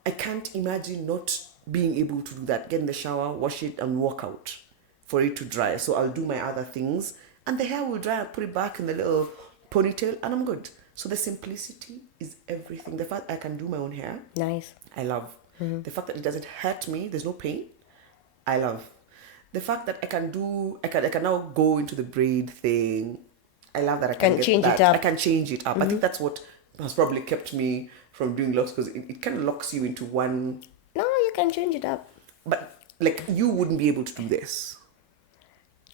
I can't imagine not being able to do that. Get in the shower, wash it, and walk out for it to dry. So I'll do my other things, and the hair will dry. I'll put it back in the little ponytail, and I'm good. So the simplicity is everything. The fact I can do my own hair, Nice. I love. The fact that it doesn't hurt me, there's no pain, I love. The fact that I can now go into the braid thing, I love that I can get change that. it up. I can change it up. I think that's what has probably kept me from doing locks, because it kind of locks you into one. No, you can change it up. But like, you wouldn't be able to do this.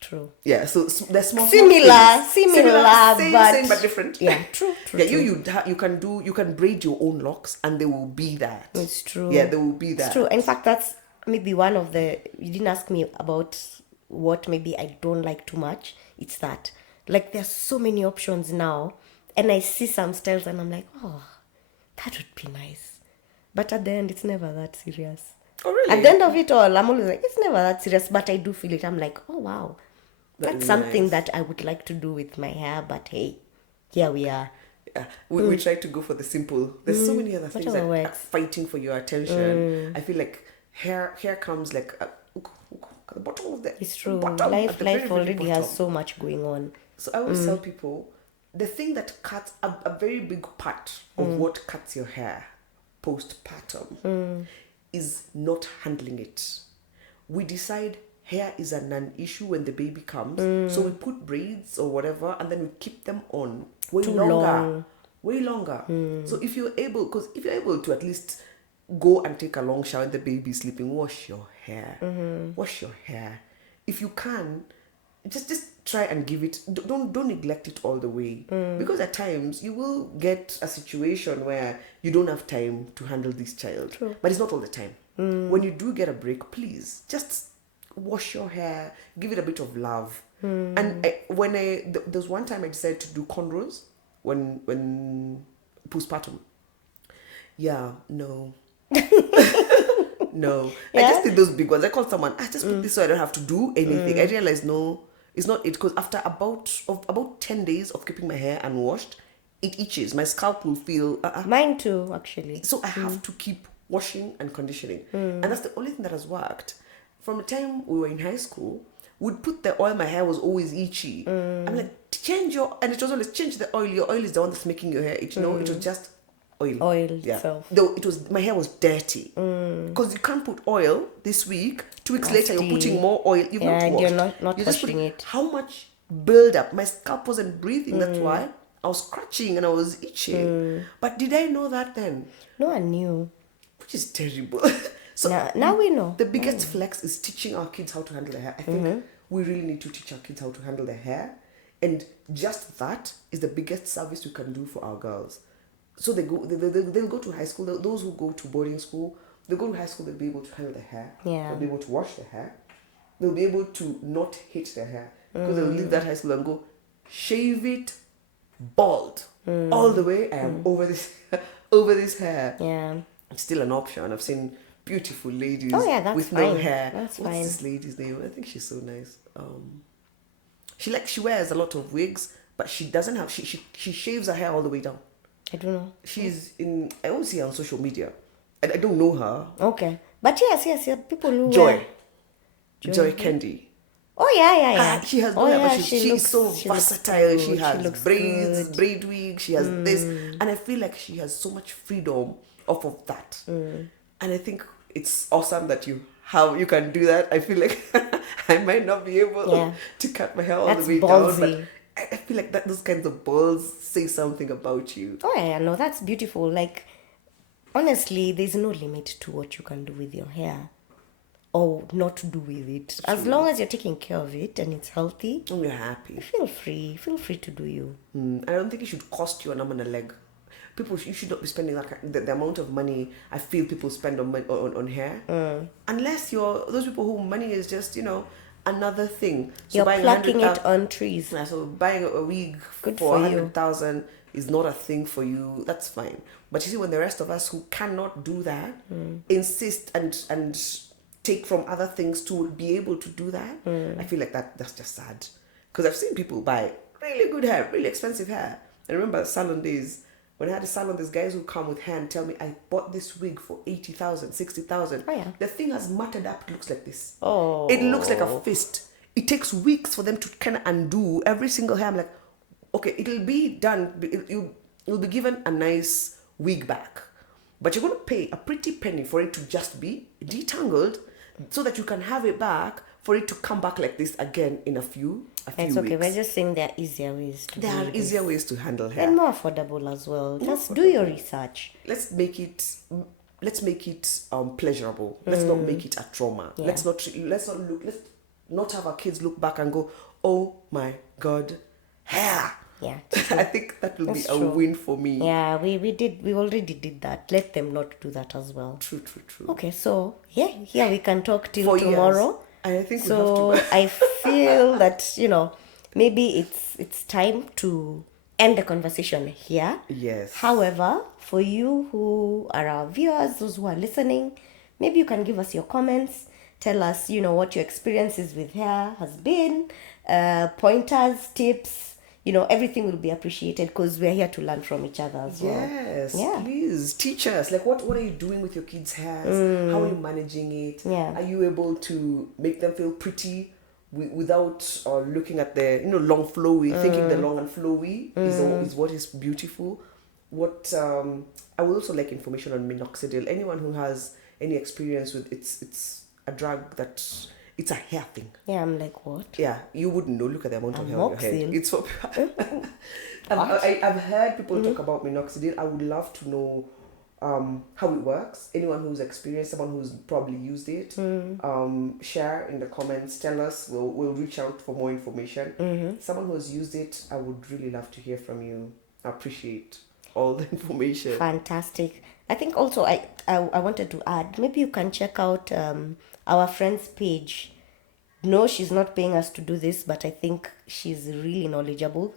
True. Yeah, so the small Similar, things. same, but same but different. Yeah, true. Yeah, you can braid your own locks, and they will be that. It's true. Yeah, they will be that. It's true. In fact, that's maybe one of the. You didn't ask me about what maybe I don't like too much. It's that, like, there's so many options now, and I see some styles, and I'm like, oh, that would be nice. But at the end, it's never that serious. Oh, really? At the end of it all, I'm always like, it's never that serious, but I do feel it. I'm like, oh, wow. That That's is something nice. that I would like to do with my hair, but hey, here we are. Yeah, we try to go for the simple. There's so many other things that Whatever are works. fighting for your attention. I feel like hair comes like at the bottom of the. It's true. Bottom, at Life the very, very already has bottom. so much going on. So I always tell people, the thing that cuts a very big part of what cuts your hair postpartum is not handling it. We decide hair is a non-issue when the baby comes, so we put braids or whatever, and then we keep them on way Too longer. long. Way longer. So if you're able to at least go and take a long shower and the baby's sleeping, wash your hair. Wash your hair. If you can, just try and give it. Don't neglect it all the way, because at times you will get a situation where you don't have time to handle this child. True. But it's not all the time. When you do get a break, please just wash your hair, give it a bit of love. And there was one time I decided to do cornrows when postpartum. Yeah, no. No. I just did those big ones. I called someone, I just put this so I don't have to do anything. I realized, no, it's not it, because after about 10 days of keeping my hair unwashed, it itches. My scalp will feel Mine too, actually. so I have to keep washing and conditioning. And that's the only thing that has worked. From the time we were in high school, we'd put the oil, my hair was always itchy. I'm like, and it was always, change the oil. Your oil is the one that's making your hair itch. No, it was just oil. Oil Yeah. itself. Though my hair was dirty. Because you can't put oil this week, 2 weeks later you're putting more oil. You've Yeah, not and washed. you're not You're just washing putting it. how much build up. My scalp wasn't breathing. That's why I was scratching and I was itching. But did I know that then? No one knew. Which is terrible. So Now we know. the biggest flex is teaching our kids how to handle their hair. I think we really need to teach our kids how to handle their hair. And just that is the biggest service we can do for our girls. So they'll go to high school. Those who go to boarding school, they'll go to high school, they'll be able to handle their hair. Yeah. They'll be able to wash their hair. They'll be able to not hate their hair. Because they'll leave that high school and go, shave it bald. All the way. I am over this hair. Yeah. It's still an option. I've seen beautiful ladies That's with no fine. hair. That's What's fine. this lady's name? I think she's so nice. She wears a lot of wigs, but she doesn't have she shaves her hair all the way down. I don't know. She's in, I always see her on social media. I don't know her. Okay. But yes. People who Joy. wear- Joy Candy. Oh, yeah. She has no Oh, hair, yeah, but she's so she looks versatile. good. She has looks braids, good. braid wigs, she has this. And I feel like she has so much freedom off of that. And I think it's awesome that you can do that. I feel like I might not be able to cut my hair all That's the way down. ballsy. But I feel like those kinds of balls say something about you. Oh, yeah, no, that's beautiful. Like, honestly, there's no limit to what you can do with your hair or not do with it. As long as you're taking care of it and it's healthy, And you're happy. feel free to do you. I don't think it should cost you an arm and a leg. You should not be spending the amount of money I feel people spend on hair. Unless you're those people who money is just, another thing. So You're buying plucking 100,000 it on trees. Yeah, so buying a wig Good for for you. 100,000 is not a thing for you. That's fine. But you see, when the rest of us who cannot do that insist and take from other things to be able to do that, I feel like that's just sad. Because I've seen people buy really good hair, really expensive hair, I remember salon days. When I had a salon, there's guys who come with hair and tell me, I bought this wig for 80,000, 60,000. Oh, yeah. The thing has matted up. It looks like this. Oh. It looks like a fist. It takes weeks for them to kind of undo every single hair. I'm like, okay, it'll be done. You'll be given a nice wig back. But you're going to pay a pretty penny for it to just be detangled so that you can have it back for it to come back like this again in a few It's okay. weeks. We're just saying there are easier ways to There do are this. easier ways to handle hair. And more affordable as well. Just do your research. Let's make it pleasurable. Let's not make it a trauma. Yeah. Let's not have our kids look back and go, oh my god, hair. Yeah. I think that will That's be a true. win for me. Yeah, we already did that. Let them not do that as well. True. Okay, so yeah, here we can talk till For tomorrow. years. And I think So we have to. I feel that, maybe it's time to end the conversation here. Yes. However, for you who are our viewers, those who are listening, maybe you can give us your comments. Tell us, what your experiences with hair has been, pointers, tips. Everything will be appreciated because we're here to learn from each other as well. Yes, Yeah. please teach us. Like, what are you doing with your kids' hairs? How are you managing it? Yeah. Are you able to make them feel pretty without looking at the long flowy, thinking the long and flowy is what is beautiful? What I would also like information on minoxidil. Anyone who has any experience with it's a drug that. It's a hair thing. Yeah, I'm like, what? Yeah, you wouldn't know. Look at the amount of hair on your head. Amoxil? It's for. I've heard people talk about minoxidil. I would love to know how it works. Anyone who's experienced, someone who's probably used it, share in the comments. Tell us. We'll reach out for more information. Someone who has used it, I would really love to hear from you. I appreciate all the information. Fantastic. I think also I wanted to add, maybe you can check out our friend's page. No, she's not paying us to do this, but I think she's really knowledgeable.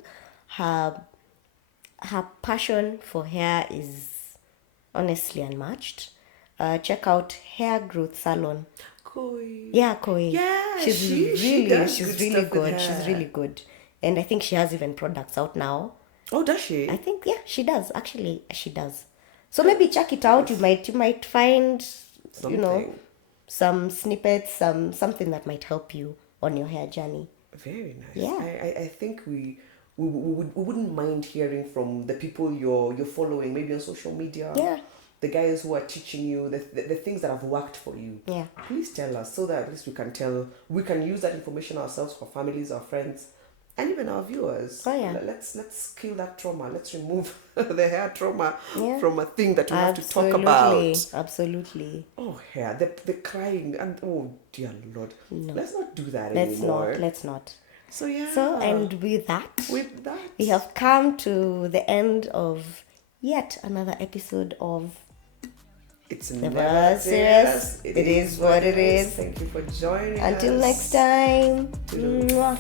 Her passion for hair is honestly unmatched. Check out Hair Growth Salon. Koi. Yeah, Koi. Yeah, she's she does she's good really stuff with good. She's hair. really good, and I think she has even products out now. Oh, does she? I think she does. Actually, she does. So maybe check it out. You might find Something. some snippets, something that might help you on your hair journey. Very nice. Yeah. I think we wouldn't mind hearing from the people you're following, maybe on social media. Yeah. The guys who are teaching you the things that have worked for you. Yeah. Please tell us so that at least we can use that information ourselves for families, our friends, and even our viewers. Oh, yeah. Let's kill that trauma. Let's remove the hair trauma Yeah. from a thing that we have to talk about. Absolutely. Oh, hair, the crying and oh dear Lord. No. Let's not do that Let's anymore. not. So yeah. So, and with that, we have come to the end of yet another episode of It's Never never serious. serious. It is what it is. Thank you for joining Until us. next time. Toodles. Mwah.